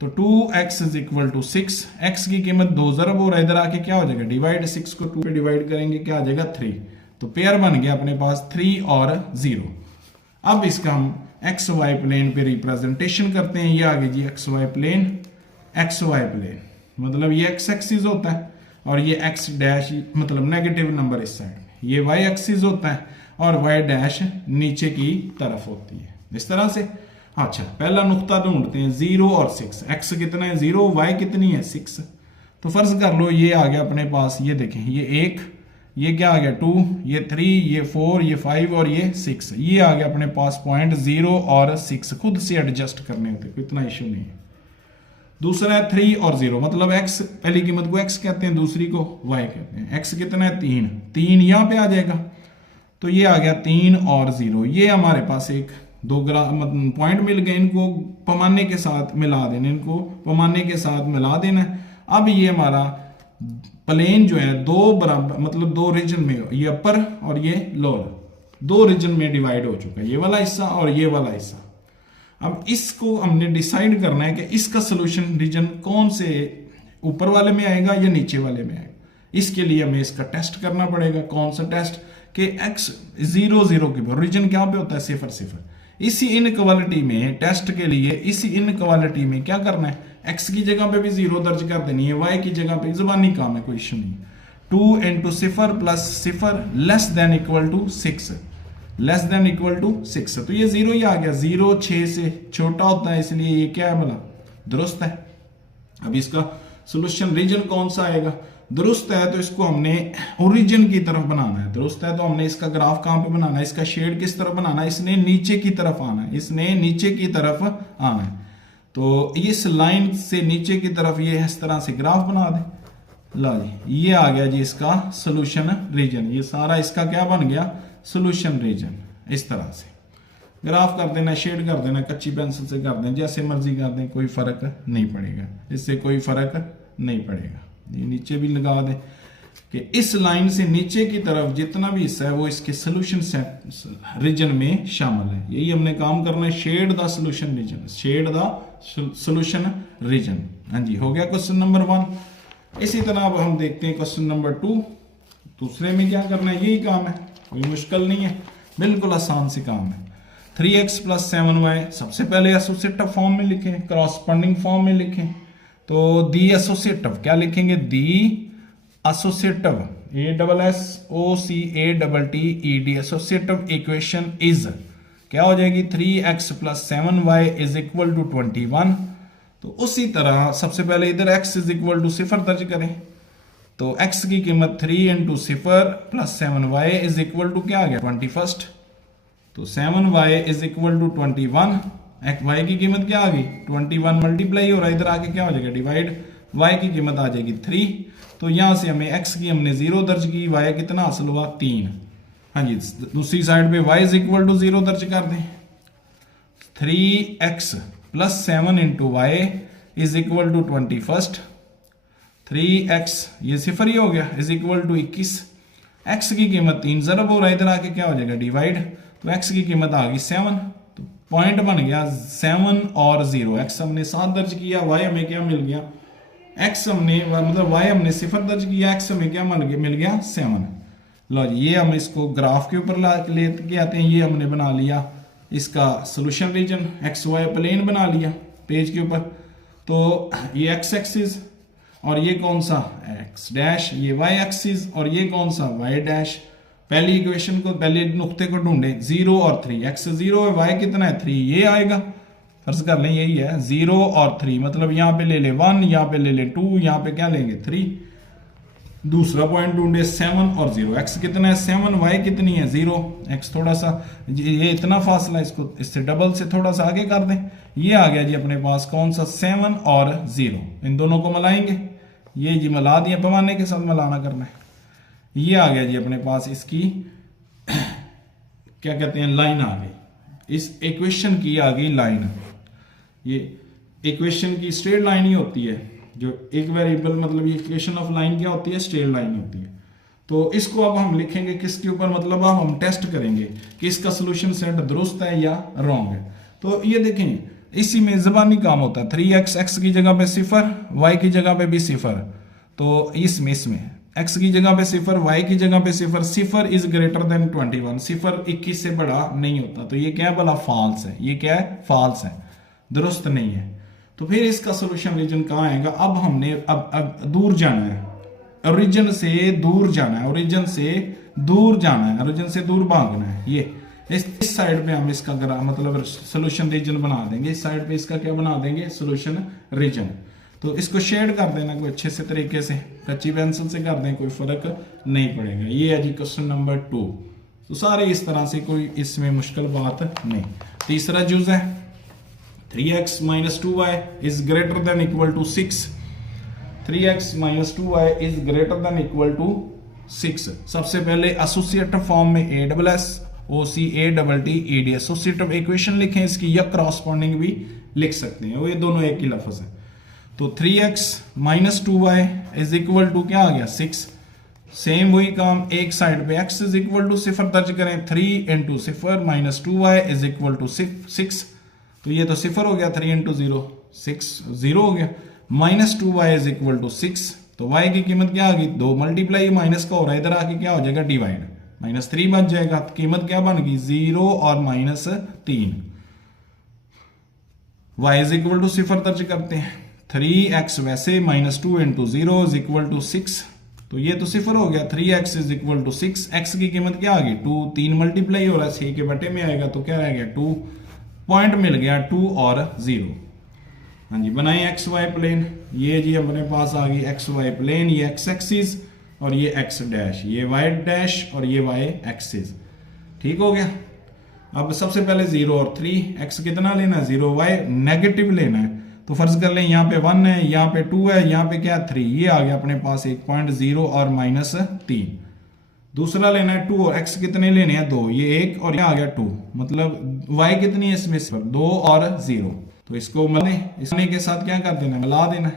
तो 2x is equal to 6, x की कीमत 2 ज़रब हो रहा है, इधर आके क्या हो जाएगा, डिवाइड, 6 को 2 पे डिवाइड करेंगे, क्या आ जाएगा, 3। तो पेयर बन गया अपने पास 3 और 0। अब इसका हम एक्स वाई प्लेन पे रिप्रेजेंटेशन करते हैं, ये आ गई जी एक्स वाई प्लेन, मतलब ये एक्स एक्सिस होता है और ये एक्स डैश मतलब नेगेटिव नंबर इस साइड में, ये वाई एक्सिस होता है और वाई डैश नीचे की तरफ होती है, इस तरह से। अच्छा, पहला नुक्ता ढूंढते हैं, 0 और 6, एक्स कितना है 0, वाई कितनी है 6। तो फर्ज कर लो ये आ गया अपने पास, ये देखें, ये 1, ये क्या आ गया 2, ये 3, ये 4, ये 5 और ये 6, ये आ गया अपने पास पॉइंट 0 और 6, खुद से एडजस्ट करने होते, कोई इतना इशू नहीं है। दूसरा है 3 और 0, मतलब x, पहली कीमत को x कहते हैं, दूसरी को y कहते हैं। x कितना है 3 यहाँ पे आ जाएगा, तो ये आ गया 3 और 0, ये हमारे पास एक 2 पॉइंट मिल गए, इनको पैमाने के साथ मिला देना, अब ये हमारा प्लेन जो है 2 बराबर, मतलब 2 रीजन में, ये अपर और ये लोअर, 2 रीजन में डिवाइड हो चुका है, ये वाला हिस्सा और ये वाला हिस्सा। अब इसको हमने डिसाइड करना है कि इसका सोल्यूशन रीजन कौन से, ऊपर वाले में आएगा या नीचे वाले में आएगा। इसके लिए हमें इसका टेस्ट करना पड़ेगा। कौन सा टेस्ट, कि x 0 0 के रीजन क्या पे होता है, 0 0। इसी इनइक्वालिटी में, टेस्ट के लिए इसी इनइक्वालिटी में क्या करना है, x की जगह पे भी 0 दर्ज कर देनी है, y की जगह पे, जुबानी काम है, कोई इशू नहीं। 2 into 0 plus 0 less than equal to 6, less than equal to 6। तो ये 0 ही आ गया, 0 6 से छोटा होता है, इसलिए ये क्या है, बोला दुरुस्त है। अब इसका सोल्यूशन रीजन कौन सा आएगा, दुरुस्त है तो इसको हमने ओरिजिन की तरफ बनाना है, दुरुस्त है तो हमने इसका ग्राफ कहां पे बनाना है, इसका शेड किस तरफ बनाना है, इसने नीचे की तरफ आना है, इसने नीचे की तरफ आना है। तो इस लाइन से नीचे की तरफ ये इस तरह से ग्राफ बना दे, लो जी, ये आ गया जी इसका सोल्यूशन रीजन, ये सारा इसका क्या बन गया, सोल्यूशन रीजन। इस तरह से ग्राफ कर देना, शेड कर देना, कच्ची पेंसिल से कर दें, जैसे मर्जी कर दें, कोई फर्क नहीं पड़ेगा, इससे कोई फर्क नहीं पड़ेगा। ये नीचे भी लगा दें, कि इस लाइन से नीचे की तरफ जितना भी हिस्सा है वो इसके सोल्यूशन सेट रीजन में शामिल है। यही हमने काम करना है, shade the solution region, shade the solution region. हाँ जी, हो गया क्वेश्चन नंबर 1। इसी तरह अब हम देखते हैं क्वेश्चन नंबर 2। दूसरे में क्या करना है, यही काम है, कोई मुश्किल नहीं है, बिल्कुल आसान सी काम है। 3x + 7y सबसे पहले एसोसिएटिव फॉर्म में लिखें, करॉस्पोंडिंग फॉर्म में लिखें। तो दी एसोसिएटिव क्या लिखेंगे, the associative ASSOCATTED associative equation is क्या हो जाएगी, 3x + 7y = 21। तो उसी तरह सबसे पहले इधर x = 0 दर्ज करें। तो x की कीमत 3 × 0 + 7y = क्या आ गया, 21। तो 7y = 21, y की कीमत क्या आ गई, 21 मल्टीप्लाई हो रहा है, इधर आके क्या हो जाएगा, डिवाइड, y की कीमत आ जाएगी 3। तो यहां से हमें x की हमने 0 दर्ज की, y कितना हासिल हुआ, 3। हाँ जी, दूसरी साइड पे y = 0 दर्ज कर दें। 3x + 7 × y = 21। 3x ये 0 ही हो गया, = 21। x की कीमत 3 ज़रब हो रहा है, इधर आके क्या हो जाएगा, डिवाइड। तो x की कीमत आ गई 7। तो पॉइंट बन गया 7 और 0। x हमने 7 दर्ज किया, y हमें क्या मिल गया, x हमने मतलब y हमने 0 दर्ज किया, x हमें क्या मिल गया 7। लो जी, ये हम इसको ग्राफ के ऊपर लेके आते हैं। ये हमने बना लिया इसका solution region, x y plane बना लिया पेज के ऊपर। तो ये एक्स एक्सिस और ये कौन सा एक्स डैश, ये वाई एक्सिस और ये कौन सा वाई डैश। पहली इक्वेशन को, पहले नुक्ते को ढूंढे, 0 और 3, एक्स 0 है, वाई कितना है 3, ये आएगा। फर्ज कर लें यही है 0 और 3, मतलब यहाँ पे ले ले 1, यहाँ पे ले ले 2, यहाँ पे क्या लेंगे 3। दूसरा पॉइंट ढूंढे 7 और 0, एक्स कितना है 7, वाई कितनी है 0, एक्स थोड़ा सा ये इतना फासला, इसको इससे डबल से थोड़ा सा आगे कर दें। ये आ गया जी अपने पास कौन सा 7 और 0, इन दोनों को मिलाएंगे। ये जी मिला दिया, पैमाने के साथ मिलाना करना है। ये आ गया जी अपने पास इसकी क्या कहते हैं लाइन आ गई, इस इक्वेशन की आ गई लाइन। ये इक्वेशन की स्ट्रेट लाइन ही होती है, जो एक वेरिएबल मतलब ये इक्वेशन ऑफ लाइन क्या होती है, स्ट्रेट लाइन होती है। तो इसको अब हम लिखेंगे किसके ऊपर, मतलब अब हम टेस्ट करेंगे कि इसका सोल्यूशन सेट दुरुस्त है या रॉन्ग है। तो ये देखें, इसी में जबानी काम होता है, 3x x की जगह पे 0, y की जगह पे भी 0। तो इसमें x की जगह पे 0, y की जगह पे 0, 0 इज ग्रेटर देन 21, 0 21 से बड़ा नहीं होता। तो ये क्या है भला, फॉल्स है। ये क्या है, फॉल्स है, दुरुस्त नहीं है। तो फिर इसका सोल्यूशन रीजन कहाँ आएगा, अब हमने अब दूर जाना है, ओरिजिन से दूर जाना है, ओरिजिन से दूर जाना है, ओरिजिन से दूर भागना है। ये इस साइड पे हम इसका मतलब सोल्यूशन रीजन बना देंगे, इस साइड पे इसका क्या बना देंगे, सोल्यूशन रीजन। तो इसको शेड कर देना कोई अच्छे से तरीके से, कच्ची पेंसिल से कर दें, कोई फर्क नहीं पड़ेगा। ये है जी क्वेश्चन नंबर 2। तो सारे इस तरह से, कोई इसमें मुश्किल बात नहीं। तीसरा जुज है 3x - 2y is greater than equal to 6। 3x - 2y is greater than equal to 6। सबसे पहले एसोसिएटिव फॉर्म में ASSOCATTED एसोसिएटिव इक्वेशन लिखें इसकी, या करॉस्पोंडिंग भी लिख सकते हैं, वो ये दोनों एक ही लफ्ज है। तो 3x - 2y is equal to क्या आ गया 6। सेम वही काम, एक साइड पे x is equal to 0 दर्ज करें, 3 × 0 - 2y is equal to 6। तो ये तो 0 हो गया, 3 × 0 6, 0 हो गया। -2y is equal to 6। तो y की कीमत क्या आ गई, 2 मल्टीप्लाई माइनस का हो रहा है, इधर आके क्या हो जाएगा डिवाइड, -3 बच जाएगा। कीमत क्या बन गई 0 और -3। y is equal to 0 दर्ज करते हैं, 3x वैसे -2 × 0 is equal to 6। तो ये तो 0 हो गया, 3x is equal to 6। x की कीमत क्या आ गई 2, 3 मल्टीप्लाई हो रहा है, 6 के बटे में आएगा, तो क्या रह गया 2। पॉइंट मिल गया 2 और 0। हाँ जी, बनाए एक्स वाई प्लेन। ये जी अपने पास आ गई एक्स वाई प्लेन, ये एक्स एक्सिस और ये एक्स डैश, ये वाई डैश और ये वाई एक्सिस। ठीक हो गया। अब सबसे पहले 0 और 3, एक्स कितना लेना है 0, वाई नेगेटिव लेना है। तो फर्ज कर लें यहाँ पे 1 है, यहाँ पे 2 है, यहाँ पे क्या 3, ये आ गया अपने पास एक पॉइंट 0 और -3। दूसरा लेना है 2, एक्स कितने लेने हैं 2, ये 1 और ये आ गया 2, मतलब y कितनी है इसमें 2 और 0। तो इसको इसने के साथ क्या कर देना, मिला देना,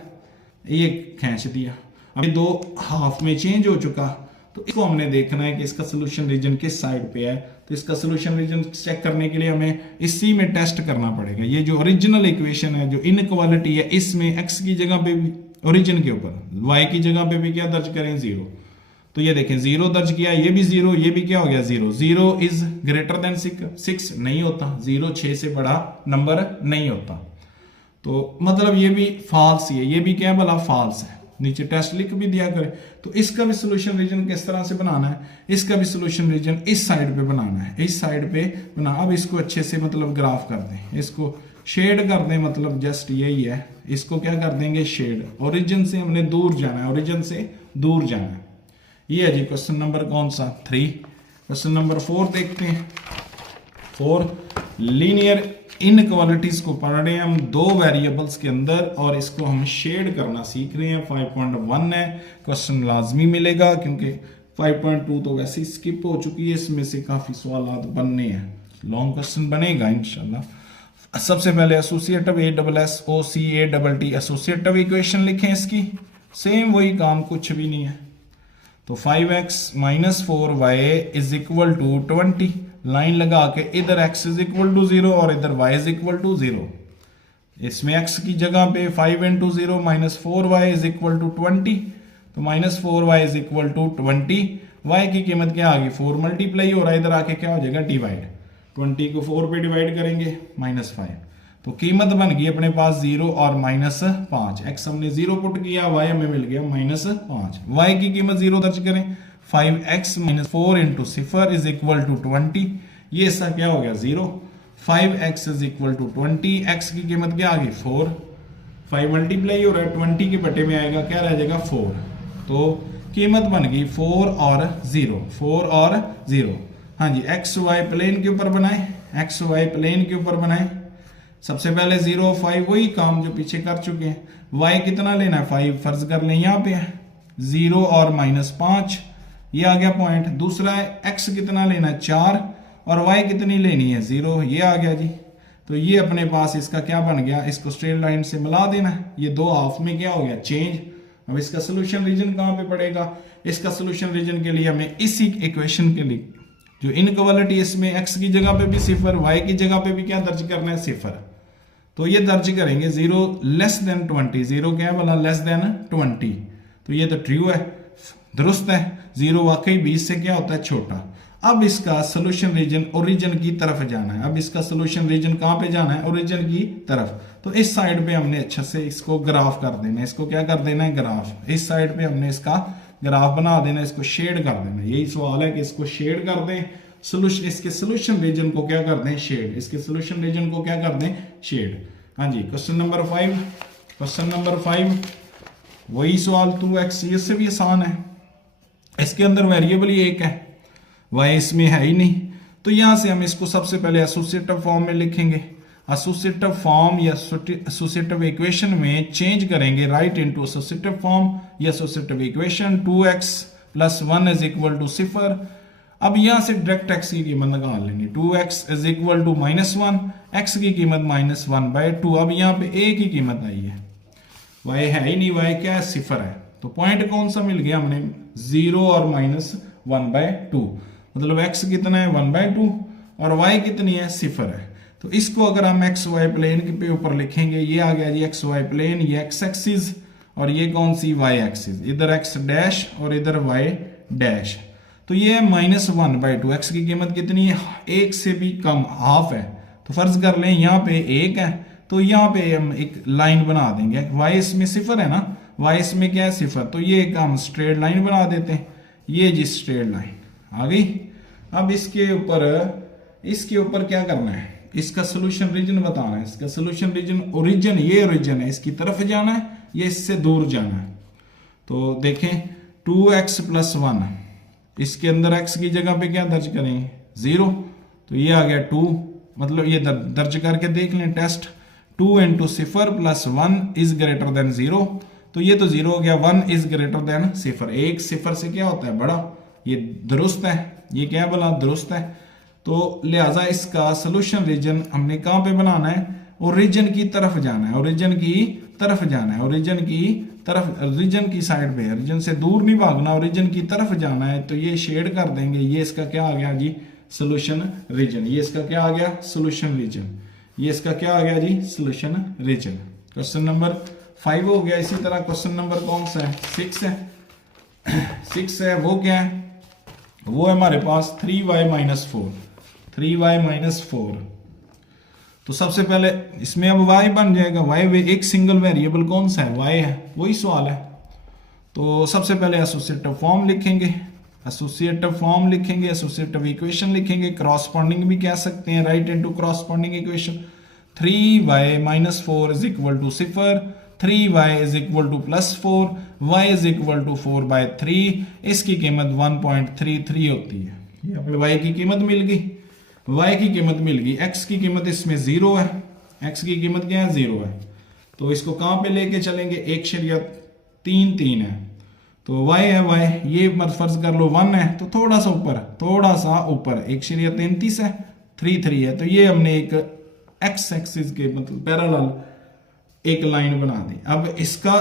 ये खींच दिया। अभी दो हाफ में चेंज हो चुका, तो इसको हमने देखना है कि इसका सोल्यूशन रीजन किस साइड पे है। तो इसका सोल्यूशन रीजन चेक करने के लिए हमें इसी में टेस्ट करना पड़ेगा। ये जो ओरिजिनल इक्वेशन है, जो इनइक्वालिटी है, इसमें एक्स की जगह पे भी ओरिजिन के ऊपर वाई की जगह पे भी क्या दर्ज करें, जीरो। तो ये देखें जीरो दर्ज किया, ये भी जीरो, ये भी क्या हो गया zero. Zero is greater then 6 नहीं होता, जीरो 6 से बड़ा नंबर नहीं होता। तो मतलब ये भी फॉल्स ही है, ये भी क्या भला फॉल्स है। नीचे टेस्ट लिख भी दिया करें। तो इसका भी सोल्यूशन रीजन किस तरह से बनाना है, इसका भी सोल्यूशन रीजन इस साइड पे बनाना है, इस साइड पे बना। अब इसको अच्छे से मतलब ग्राफ कर दें, इसको शेड कर दें, मतलब जस्ट यही है, इसको क्या कर देंगे शेड। ओरिजिन से हमने दूर जाना है, ओरिजिन से दूर जाना है। ये है जी क्वेश्चन नंबर कौन सा 3। क्वेश्चन नंबर 4 देखते हैं। 4 लीनियर इनइक्वालिटीज को पढ़ रहे हैं हम दो वेरिएबल्स के अंदर, और इसको हम शेड करना सीख रहे हैं। 5.1 है, क्वेश्चन लाजमी मिलेगा क्योंकि 5.2 तो वैसे ही स्किप हो चुकी है, इसमें से काफी सवाल बनने हैं, लॉन्ग क्वेश्चन बनेगा इंशाल्लाह। सबसे पहले एसोसिएटिव ASSOCATT एसोसिएटिव इक्वेशन लिखें इसकी, सेम वही काम, कुछ भी नहीं है। तो 5x - 4y is equal to 20, line लगा के इधर x इज इक्वल टू 0 और इधर y इज इक्वल टू 0। इसमें x की जगह पे 5 × 0 - 4y इज इक्वल टू 20, तो -4y is equal to 20। y की कीमत क्या आ गई 4 मल्टीप्लाई हो रहा है, इधर आके क्या हो जाएगा डिवाइड। 20 को 4 पे डिवाइड करेंगे -5, तो कीमत बन गई अपने पास 0 और -5। x हमने 0 पुट किया, y हमें मिल गया -5। y की कीमत 0 दर्ज करें, 5x - 4 × 0 इज इक्वल टू 20। ये इसका क्या हो गया 0। 5x is equal to 20, x की कीमत क्या आ गई 4। 5 मल्टीप्लाई हो रहा है, 20 के बटे में आएगा क्या रह जाएगा 4। तो कीमत बन गई 4 और 0, 4 और 0। हाँ जी, एक्स वाई प्लेन के ऊपर बनाए, एक्स वाई प्लेन के ऊपर बनाए। सबसे पहले 0 5 वही काम जो पीछे कर चुके हैं। y कितना लेना है 5, फर्ज कर लें यहाँ पे है 0 और -5, ये आ गया पॉइंट। दूसरा है x कितना लेना है 4 और y कितनी लेनी है 0, ये आ गया जी। तो ये अपने पास इसका क्या बन गया, इसको स्ट्रेट लाइन से मिला देना है, ये दो हाफ में क्या हो गया चेंज। अब इसका सोल्यूशन रीजन कहाँ पे पड़ेगा, इसका सोल्यूशन रीजन के लिए हमें इसी इक्वेशन के लिए जो इनइक्वालिटी इसमें x की जगह पे भी 0, y की जगह पे भी क्या दर्ज करना है 0। तो ये दर्ज करेंगे 0 लेस देन 20, 0 क्या है बोला लेस देन 20। तो ये तो ट्रू है, दुरुस्त है, 0 वाकई 20 से क्या होता है छोटा। अब इसका सोल्यूशन रीजन ओरिजिन की तरफ जाना है। अब इसका सोल्यूशन रीजन कहाँ पे जाना है, ओरिजिन की तरफ। तो इस साइड पे हमने अच्छा से इसको ग्राफ कर देना है, इसको क्या कर देना है ग्राफ। इस साइड पे हमने इसका ग्राफ बना देना, इसको शेड कर देना। यही सवाल है कि इसको शेड कर दें, सोल्यूशन इसके सोल्यूशन रीजन को क्या कर दें शेड, इसके सोल्यूशन रीजन को क्या कर दें शेड। हाँ जी, क्वेश्चन नंबर 5, क्वेश्चन नंबर 5 वही सवाल 2x, ये से भी आसान है। इसके अंदर वेरिएबल ही एक है, y इसमें है ही नहीं। तो यहां से हम इसको सबसे पहले एसोसिएटिव फॉर्म में लिखेंगे। एसोसिएटिव फॉर्म या एसोसिएटिव इक्वेशन में चेंज करेंगे, राइट इनटू एसोसिएटिव फॉर्म या associative equation. 2x + 1 is equal to 0। अब यहां से डायरेक्ट x की कीमत निकाल लेंगे। 2x is equal to -1, x की कीमत -1/2। अब यहाँ पे a की कीमत आई है, y है ही नहीं, y क्या है 0 है। तो पॉइंट कौन सा मिल गया हमने 0 और -1/2, मतलब x कितना है 1/2 और y कितनी है 0 है। तो इसको अगर हम एक्स वाई प्लेन के ऊपर लिखेंगे, ये आ गया जी एक्स वाई प्लेन, ये x एक्सिस और ये कौन सी y एक्सिस, इधर x डैश और इधर y डैश। तो ये -1/2, x की कीमत कितनी है 1 से भी कम, हाफ है। तो फर्ज कर लें यहाँ पे 1 है, तो यहाँ पे हम एक लाइन बना देंगे। y इसमें 0 है ना, y इसमें क्या है 0, तो ये एक हम स्ट्रेट लाइन बना देते हैं। ये जी स्ट्रेट लाइन आ गई। अब इसके ऊपर क्या करना है, इसका सोल्यूशन रीजन बताना है। इसका सोल्यूशन रीजन ओरिजिन, ये ओरिजिन है, इसकी तरफ जाना है, ये इससे दूर जाना है। तो देखें 2x + 1, इसके अंदर x की जगह पे क्या दर्ज करें 0, तो ये आ गया 2, मतलब ये दर्ज करके देख लें टेस्ट। 2 × 0 + 1 इज ग्रेटर देन 0, तो ये तो 0 हो गया, 1 इज ग्रेटर देन 0, 1 0 से क्या होता है बड़ा, ये दुरुस्त है, ये क्या बोला दुरुस्त है। तो लिहाजा इसका सोल्यूशन रीजन हमने कहां पे बनाना है, ओरिजिन की तरफ जाना है, ओरिजिन की तरफ जाना है, ओरिजिन की तरफ, ओरिजिन की साइड पे, ओरिजिन से दूर नहीं भागना, ओरिजिन की तरफ जाना है, तो ये शेड कर देंगे। ये इसका क्या आ गया जी, सोल्यूशन रीजन। ये इसका क्या आ गया, सोल्यूशन रीजन। ये इसका क्या आ गया जी, सोल्यूशन रीजन। क्वेश्चन नंबर 5 हो गया। इसी तरह क्वेश्चन नंबर कौन सा है, 6 है। 6 है, वो क्या है, वो है हमारे पास 3y माइनस 4, 3y माइनस 4। तो सबसे पहले इसमें अब y बन जाएगा, y एक सिंगल वेरिएबल कौन सा है, y है, वही सवाल है। तो सबसे पहले एसोसिएटिव फॉर्म लिखेंगे, एसोसिएटिव फॉर्म लिखेंगे, एसोसिएटिव इक्वेशन लिखेंगे, क्रॉसपॉन्डिंग भी कह सकते हैं, write into corresponding equation. 3y minus 4 is equal to 0, 3y is equal to plus 4, y is equal to 4/3। इसकी कीमत 1.33 होती है। ये अपने y की कीमत मिल गई, y की कीमत मिल गई। x की कीमत इसमें 0 है, x की कीमत क्या है, 0 है। तो इसको कहाँ पे लेके चलेंगे, 1/3 है, तो y है, y ये मत फर्ज कर लो 1 है, तो थोड़ा सा ऊपर, थोड़ा सा ऊपर 1/33 है, 3 है। तो ये हमने एक x एक्सिस के मतलब पैरेलल एक लाइन बना दी। अब इसका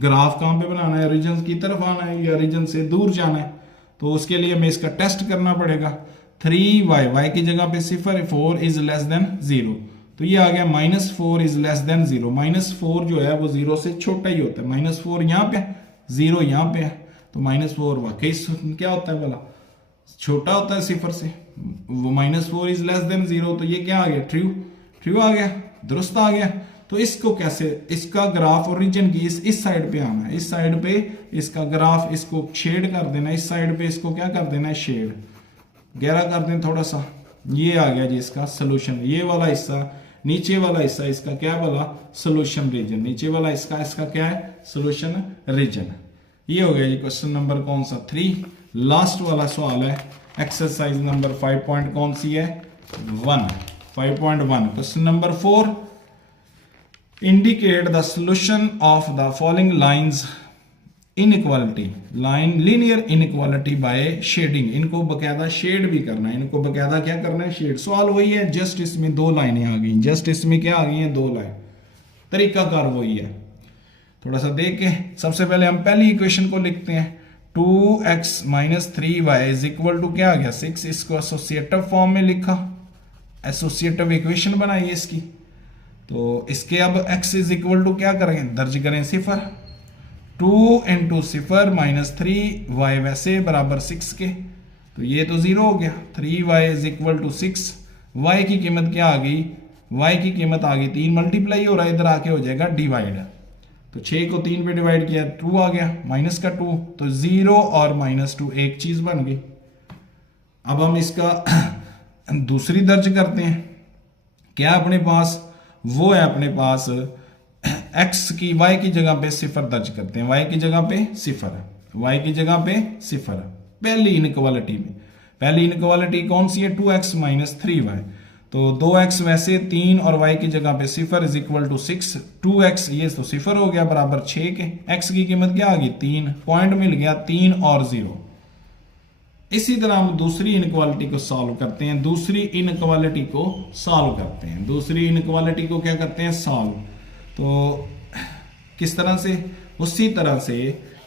ग्राफ कहाँ पे बनाना है, ओरिजिन की तरफ आना है या ओरिजिन से दूर जाना है, तो उसके लिए हमें इसका टेस्ट करना पड़ेगा। 3y, y की जगह पे 0, 4 इज लेस देन 0, तो ये आ गया -4 इज लेस देन 0। -4 जो है वो 0 से छोटा ही होता है, -4 यहाँ पे, 0 यहाँ पे है, तो -4 वाकई क्या होता है भला, छोटा होता है 0 से। वो -4 इज लेस देन 0, तो ये क्या आ गया, ट्रू, ट्रू आ गया, दुरुस्त आ गया। तो इसको कैसे, इसका ग्राफ ओरिजिन की इस साइड पे आना है, इस साइड पे इसका ग्राफ, इसको शेड कर देना, इस साइड पे इसको क्या कर देना है, शेड गहरा कर दें थोड़ा सा। ये आ गया जी इसका सोल्यूशन, ये वाला हिस्सा, नीचे वाला हिस्सा इसका क्या वाला, सोल्यूशन रीजन, नीचे वाला इसका क्या है, सोल्यूशन रीजन। ये हो गया जी क्वेश्चन नंबर कौन सा, 3। लास्ट वाला सवाल है एक्सरसाइज नंबर 5 पॉइंट कौन सी है, 1, 5.1। Question number 4, indicate the solution of the following lines inequality, line linear inequality by shading. इनको बकायदा शेड भी करना है, इनको बकायदा क्या करना है, शेड। सवाल वही है, जस्ट इसमें 2 लाइनें आ गई, जस्ट इसमें क्या आ गई हैं, 2 लाइन, तरीकाकार वही है। थोड़ा सा देख के सबसे पहले हम पहली इक्वेशन को लिखते हैं, 2x minus 3y is equal to क्या आ गया, 6। इसको एसोसिएटिव फॉर्म में लिखा, एसोसिएटिव इक्वेशन बनाई इसकी। तो इसके अब x इज इक्वल टू क्या करेंगे, दर्ज करें 0, 2 इंटू 0 माइनस 3y वैसे बराबर 6 के, तो ये तो 0 हो गया। 3y is equal to 6, y की कीमत क्या आ गई, y की कीमत आ गई 3, मल्टीप्लाई हो रहा है, इधर आके हो जाएगा डिवाइड, तो 6 को 3 पे डिवाइड किया 2 आ गया, माइनस का 2, तो 0 और -2 एक चीज बन गई। अब हम इसका दूसरी दर्ज करते हैं, क्या अपने पास, वो है अपने पास x की, y की जगह पे 0 दर्ज करते हैं, y की जगह पे 0, y की जगह पे 0। पहली इनइक्वालिटी में, पहली इनइक्वालिटी कौन सी है, 2x माइनस 3y, तो 2x वैसे 3 और y की जगह पे 0 इज इक्वल टू 6, 2x ये तो 0 हो गया बराबर 6 के, x की कीमत क्या आ गई 3, पॉइंट मिल गया 3 और 0। इसी तरह हम दूसरी इनइक्वालिटी को सॉल्व करते हैं, दूसरी इनइक्वालिटी को सॉल्व करते हैं, दूसरी इनइक्वालिटी को क्या करते हैं, सॉल्व। तो किस तरह से, उसी तरह से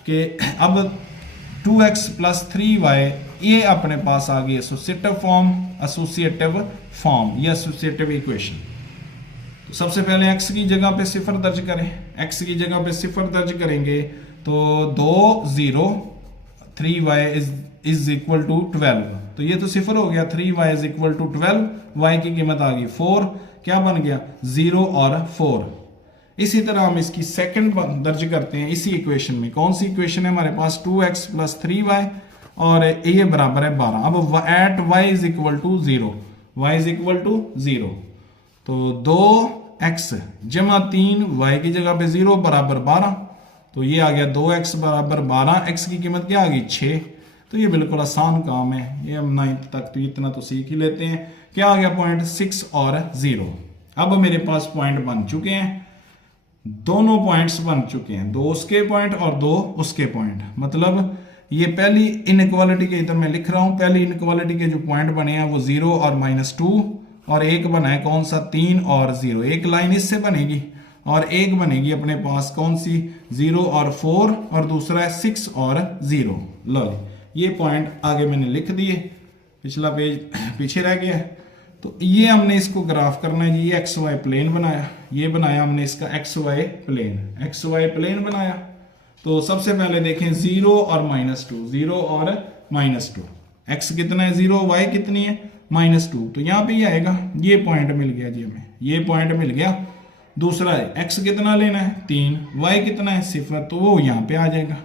कि अब 2x प्लस 3y ये अपने पास आ गई एसोसिएटिव फॉर्म, एसोसिएटिव फॉर्म या एसोसिएटिव इक्वेशन। तो सबसे पहले x की जगह पे 0 दर्ज करें, x की जगह पे 0 दर्ज करेंगे तो 2 0, 3y इज इक्वल टू 12, तो ये तो 0 हो गया, 3y is equal to 12, y की कीमत आ गई 4, क्या बन गया 0 और 4। इसी तरह हम इसकी सेकंड दर्ज करते हैं इसी इक्वेशन में, कौन सी इक्वेशन है हमारे पास, 2x प्लस 3y और ये बराबर है 12। अब at y is equal to 0, y is equal to 0, तो 2x जमा 3y की जगह पे 0 बराबर 12, तो ये आ गया 2x बराबर 12, x की कीमत क्या आ गई 6। तो ये बिल्कुल आसान काम है, ये हम 9th तक तो इतना तो सीख ही लेते हैं। क्या आ गया पॉइंट, 6 और 0। अब मेरे पास पॉइंट बन चुके हैं, दोनों पॉइंट्स बन चुके हैं, 2 उसके पॉइंट और 2 उसके पॉइंट। मतलब ये पहली इनइक्वालिटी के इधर मैं लिख रहा हूं, पहली इनइक्वालिटी के जो पॉइंट बने हैं वो 0 और -2, और एक बना है कौन सा 3 और 0। एक लाइन इससे बनेगी और एक बनेगी अपने पास कौन सी 0 और 4 और दूसरा है 6 और 0। लो जी ये पॉइंट आगे मैंने लिख दिए, पिछला पेज पीछे रह गया। तो ये हमने इसको ग्राफ करना है जी, ये एक्स वाई प्लेन बनाया, ये बनाया हमने इसका एक्स वाई प्लेन बनाया। तो सबसे पहले देखें 0 और -2, 0 और -2, एक्स कितना है 0, वाई कितनी है -2, तो यहाँ पे ही आएगा। ये पॉइंट मिल गया जी हमें, ये पॉइंट मिल गया। दूसरा है एक्स कितना लेना है 3, वाई कितना है 0, तो वो यहाँ पे आ जाएगा।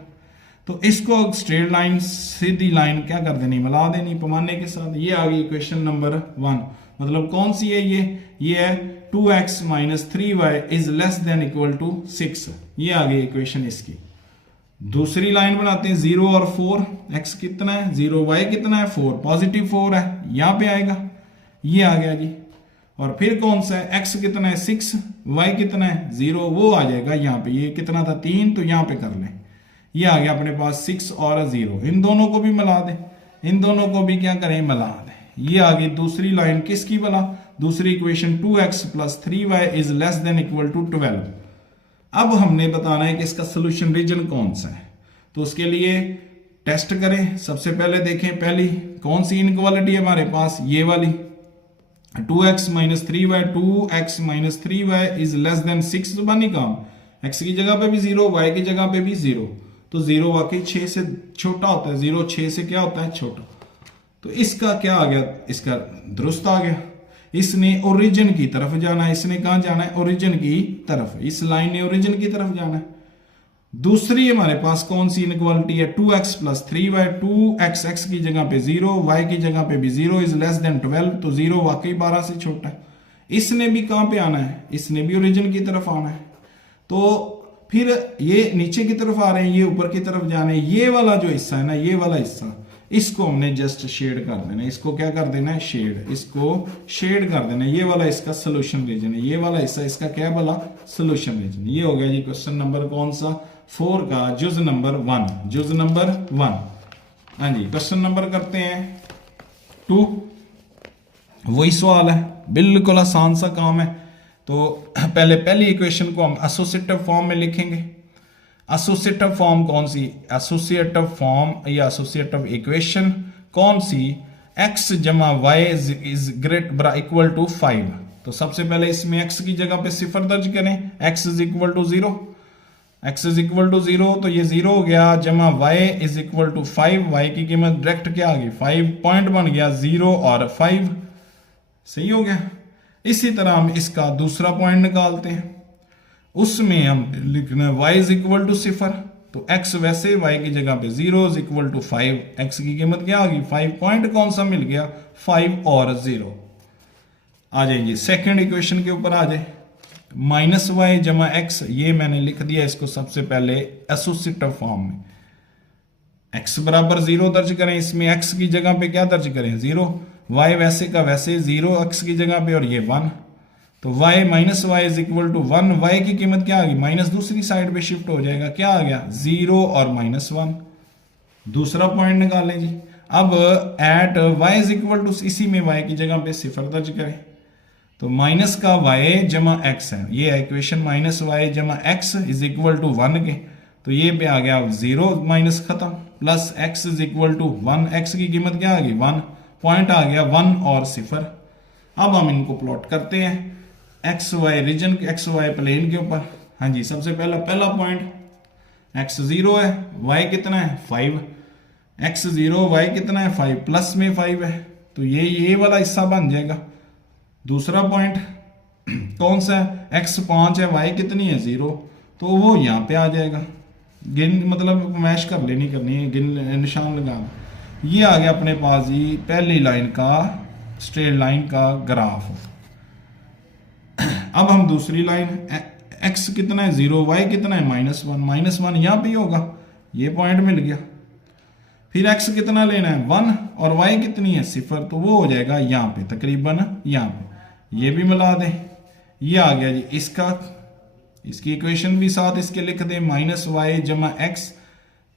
तो इसको स्ट्रेट लाइन सीधी लाइन क्या कर देनी, मिला देनी पैमाने के साथ। ये आ गई इक्वेशन नंबर 1। मतलब कौन सी है ये है 2x - 3y is less than equal to 6। ये आ गई इक्वेशन इसकी। दूसरी लाइन बनाते हैं 0 और 4, x कितना है 0, y कितना है 4, पॉजिटिव 4 है, यहाँ पे आएगा, ये आ गया जी। और फिर कौन सा है x कितना है 6, y कितना है 0, वो आ जाएगा यहाँ पे। ये कितना था 3, तो यहाँ पे कर लें, ये आ गया अपने पास 6 और 0। इन दोनों को भी मिला दें, इन दोनों को भी क्या करें मिला दें। ये आ गई दूसरी लाइन किसकी भला, दूसरी equation 2x + 3y is less than equal to 12। अब हमने बताना है कि इसका सोल्यूशन रीजन कौन सा है। तो उसके लिए टेस्ट करें। सबसे पहले देखें पहली कौन सी इनइक्वालिटी है हमारे पास, ये वाली 2x - 3y, 2x - 3y is less then 6 बनी काम, x की जगह पे भी 0, y की जगह पे भी 0, तो 0 वाकई 6 से छोटा होता है, 0 6 से क्या होता है छोटा। तो इसका क्या आ गया, इसका दुरुस्त आ गया। इसने ओरिजिन की तरफ जाना है, इसने कहां जाना है ओरिजिन की तरफ, इस लाइन ने ओरिजिन की तरफ जाना है। दूसरी हमारे पास कौन सी इनइक्वालिटी है 2x + 3y, 2x x की जगह पे 0, y की जगह पे भी 0 इज लेस देन 12, तो 0 वाकई 12 से छोटा है। इसने भी कहां पे आना है, इसने भी ओरिजिन की तरफ आना है। तो फिर ये नीचे की तरफ आ रहे हैं, ये ऊपर की तरफ जा रहे हैं। ये वाला जो हिस्सा है ना, ये वाला हिस्सा, इसको हमने जस्ट शेड कर देना है। इसको क्या कर देना है शेड, इसको शेड कर देना है। ये वाला इसका सोल्यूशन रीजन है, ये वाला हिस्सा इसका क्या वाला सोल्यूशन रीजन। ये हो गया जी क्वेश्चन नंबर कौन सा 4 का जुज नंबर 1, जुज नंबर 1। हाँ जी क्वेश्चन नंबर करते हैं 2। वही सवाल है, बिल्कुल आसान सा काम है। तो पहले पहली इक्वेशन को हम एसोसिएटिव फॉर्म में लिखेंगे। एसोसिएटिव फॉर्म कौन सी, एसोसिएटिव फॉर्म या एसोसिएटिव इक्वेशन कौन सी, x जमा y is great equal to 5। तो सबसे पहले इसमें x की जगह पे 0 दर्ज करें, x is equal to 0, x is equal to 0, तो ये 0 हो गया, जमा y is equal to 5, y की कीमत डायरेक्ट क्या आ गई 5, पॉइंट बन गया 0 और 5, सही हो गया। इसी तरह हम इसका दूसरा पॉइंट निकालते हैं, उसमें हम लिखना है y इज इक्वल टू 0, तो x वैसे y की जगह पे 0 इज इक्वल टू 5, x की कीमत क्या आ गई 5, पॉइंट कौन सा मिल गया 5 और 0। आ जाइए सेकंड इक्वेशन के ऊपर आ जाए, -y जमा x, ये मैंने लिख दिया इसको सबसे पहले एसोसिएटिव फॉर्म में। x बराबर 0 दर्ज करें, इसमें x की जगह पे क्या दर्ज करें 0, y वैसे का वैसे 0 x की जगह पे और ये 1, तो y - y is equal to 1, y की कीमत क्या आ गई माइनस दूसरी साइड पे शिफ्ट हो जाएगा, क्या आ गया 0 और -1। दूसरा पॉइंट निकालें जी। अब at y is equal to, इसी में y की जगह पे 0 दर्ज करें, तो माइनस का y जमा x है, ये इक्वेशन -y जमा x इज इक्वल टू 1 के, तो ये पे आ गया 0 माइनस खत्म, plus x is equal to 1, x की कीमत क्या आ गई 1, पॉइंट आ गया 1 और 0। अब हम इनको प्लॉट करते हैं x y region, x y plane के ऊपर। हाँ जी सबसे पहला पॉइंट x 0 है, y कितना है 5, x 0 y कितना है 5, प्लस में 5 है, तो ये वाला हिस्सा बन जाएगा। दूसरा पॉइंट कौन सा है, x 5 है, y कितनी है 0, तो वो यहाँ पे आ जाएगा। गिन मतलब मैश कर लेनी करनी है, गिन निशान लगाना। ये आ गया अपने पास जी पहली लाइन का स्ट्रेट लाइन का ग्राफ। अब हम दूसरी लाइन, x कितना है 0, y कितना है -1 यहाँ पे होगा, ये पॉइंट मिल गया। फिर x कितना लेना है 1 और y कितनी है 0, तो वो हो जाएगा यहाँ पे तकरीबन यहाँ पे, ये भी मिला दें। ये आ गया जी इसका, इसकी इक्वेशन भी साथ इसके लिख दें, -y जमा x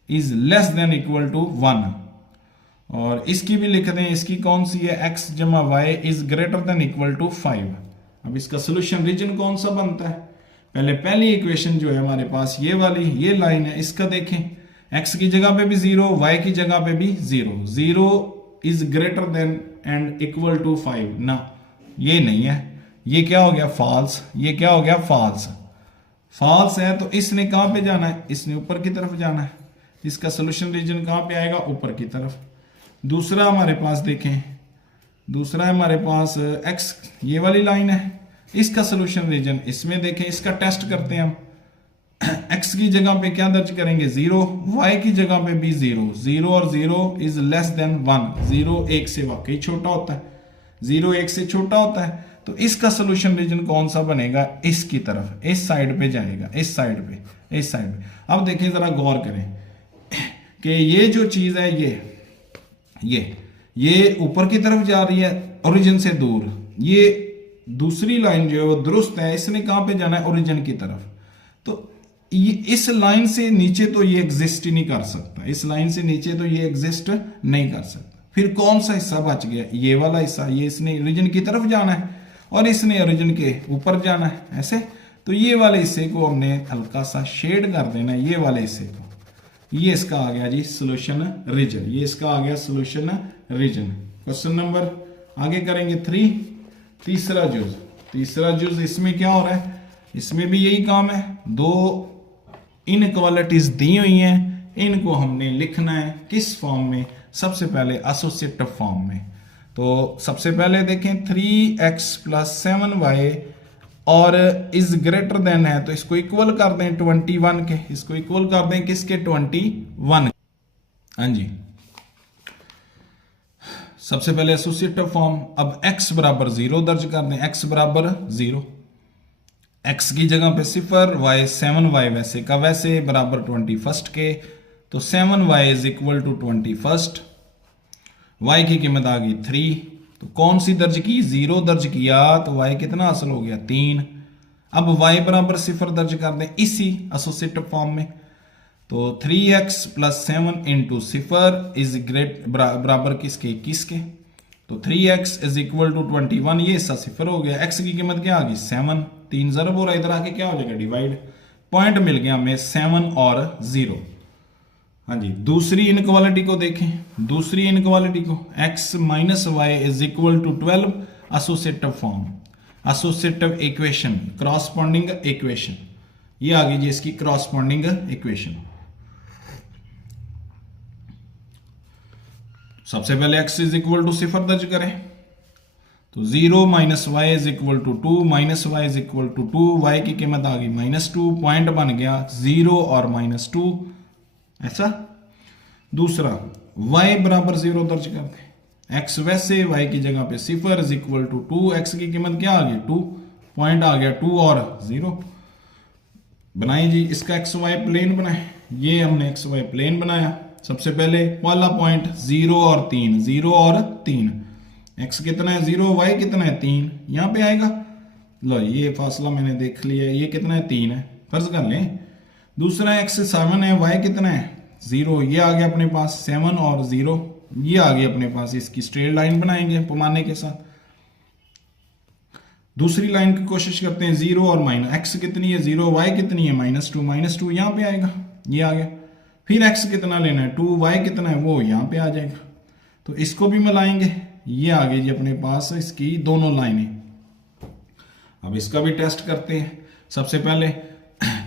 is less than equal to 1, और इसकी भी लिख दें, इसकी कौन सी है x जमा y is greater than equal to 5। अब इसका सोल्यूशन रीजन कौन सा बनता है, पहले पहली इक्वेशन जो है हमारे पास ये वाली, ये लाइन है, इसका देखें x की जगह पे भी 0, y की जगह पे भी 0, 0 is greater than and equal to 5 ना, ये नहीं है, ये क्या हो गया फॉल्स, ये क्या हो गया फॉल्स, फॉल्स है। तो इसने कहां पे जाना है, इसने ऊपर की तरफ जाना है, इसका सोल्यूशन रीजन कहां पे आएगा, ऊपर की तरफ। दूसरा हमारे पास देखें, दूसरा हमारे पास x ये वाली लाइन है, इसका सोल्यूशन रीजन इसमें देखें, इसका टेस्ट करते हैं हम। x की जगह पे क्या दर्ज करेंगे 0, y की जगह पे भी 0, 0 और 0 इज लेस देन 1, 0 1 से वाकई छोटा होता है, 0 1 से छोटा होता है। तो इसका सोल्यूशन रीजन कौन सा बनेगा, इसकी तरफ, इस साइड पे जाएगा, इस साइड पे, इस साइड पे। अब देखिए जरा गौर करें कि ये जो चीज है ये ऊपर की तरफ जा रही है ओरिजिन से दूर, ये दूसरी लाइन जो है वो दुरुस्त है, इसने कहां पे जाना है, ओरिजिन की तरफ। तो ये इस लाइन से नीचे तो ये एग्जिस्ट ही नहीं कर सकता, इस लाइन से नीचे तो ये एग्जिस्ट नहीं कर सकता। फिर कौन सा हिस्सा बच गया, ये वाला हिस्सा, ये इसने ओरिजिन की तरफ जाना है और इसने ओरिजिन के ऊपर जाना है, ऐसे। तो ये वाले हिस्से को हमने हल्का सा शेड कर देना है, ये वाले हिस्से को, ये इसका आ गया जी सोल्यूशन रीजन, ये इसका आ गया सोल्यूशन रीजन। क्वेश्चन नंबर आगे करेंगे 3, तीसरा जुज इसमें क्या हो रहा है, इसमें भी यही काम है, दो इनइक्वालिटीज दी हुई हैं, इनको हमने लिखना है किस फॉर्म में, सबसे पहले एसोसिएटिव फॉर्म में। तो सबसे पहले देखें 3x + 7y और इज ग्रेटर देन है, तो इसको इक्वल कर दें 21 के, इसको इक्वल कर दें किसके, 21। हाँ जी, सबसे पहले एसोसिएटिव फॉर्म। अब x बराबर 0 दर्ज कर दें, x बराबर 0, x की जगह पे 0, y 7y वैसे का वैसे बराबर 21 के, तो 7y is equal to 21, y की कीमत आ गई 3, तो कौन सी दर्ज की, 0 दर्ज किया, तो y कितना हासिल हो गया 3। अब y बराबर 0 दर्ज कर दें इसी एसोसिएटिव फॉर्म में, तो 3x + 7 × 0 इज बराबर किसके, 21 के, तो 3x इज इक्वल टू 21, ये हिस्सा 0 हो गया, x की कीमत क्या आ गई 7, 3 ज़रब हो रहा है, इधर आके क्या हो जाएगा डिवाइड, पॉइंट मिल गया हमें 7 और 0। हाँ जी, दूसरी इनइक्वालिटी को देखें, दूसरी इनइक्वालिटी को x - y is equal to 12, associative form, associative equation, corresponding equation, ये आ गई जी इसकी क्रॉसपॉन्डिंग इक्वेशन। सबसे पहले x इज इक्वल टू 0 दर्ज करें, तो 0 - y is equal to 2, -y is equal to 2, y की कीमत आ गई -2, पॉइंट बन गया 0 और -2, ऐसा। दूसरा y बराबर 0 दर्ज कर दें, x वैसे, y की जगह पे 0 इज इक्वल टू 2, x की कीमत क्या आ गई 2, पॉइंट आ गया 2 और 0। बनाए जी इसका एक्स वाई प्लेन बनाए, ये हमने एक्स वाई प्लेन बनाया। सबसे पहले पहला पॉइंट 0 और 3, 0 और 3, एक्स कितना है 0, वाई कितना है 3, यहां पे आएगा। लो ये फासला मैंने देख लिया, ये कितना है 3 है, फर्ज कर लें। दूसरा एक्स 7 है, वाई कितना है 0, ये आ गया अपने पास 7 और 0, ये आ गया अपने पास। इसकी स्ट्रेट लाइन बनाएंगे पैमाने के साथ। दूसरी लाइन की कोशिश करते हैं 0 और माइनस, एक्स कितनी है 0, वाई कितनी है -2 यहां पे आएगा, ये आ गया। फिर एक्स कितना लेना है 2, वाई कितना है वो यहां पे आ जाएगा, तो इसको भी मिलाएंगे, ये आ गई जी अपने पास इसकी दोनों लाइनें। अब इसका भी टेस्ट करते हैं। सबसे पहले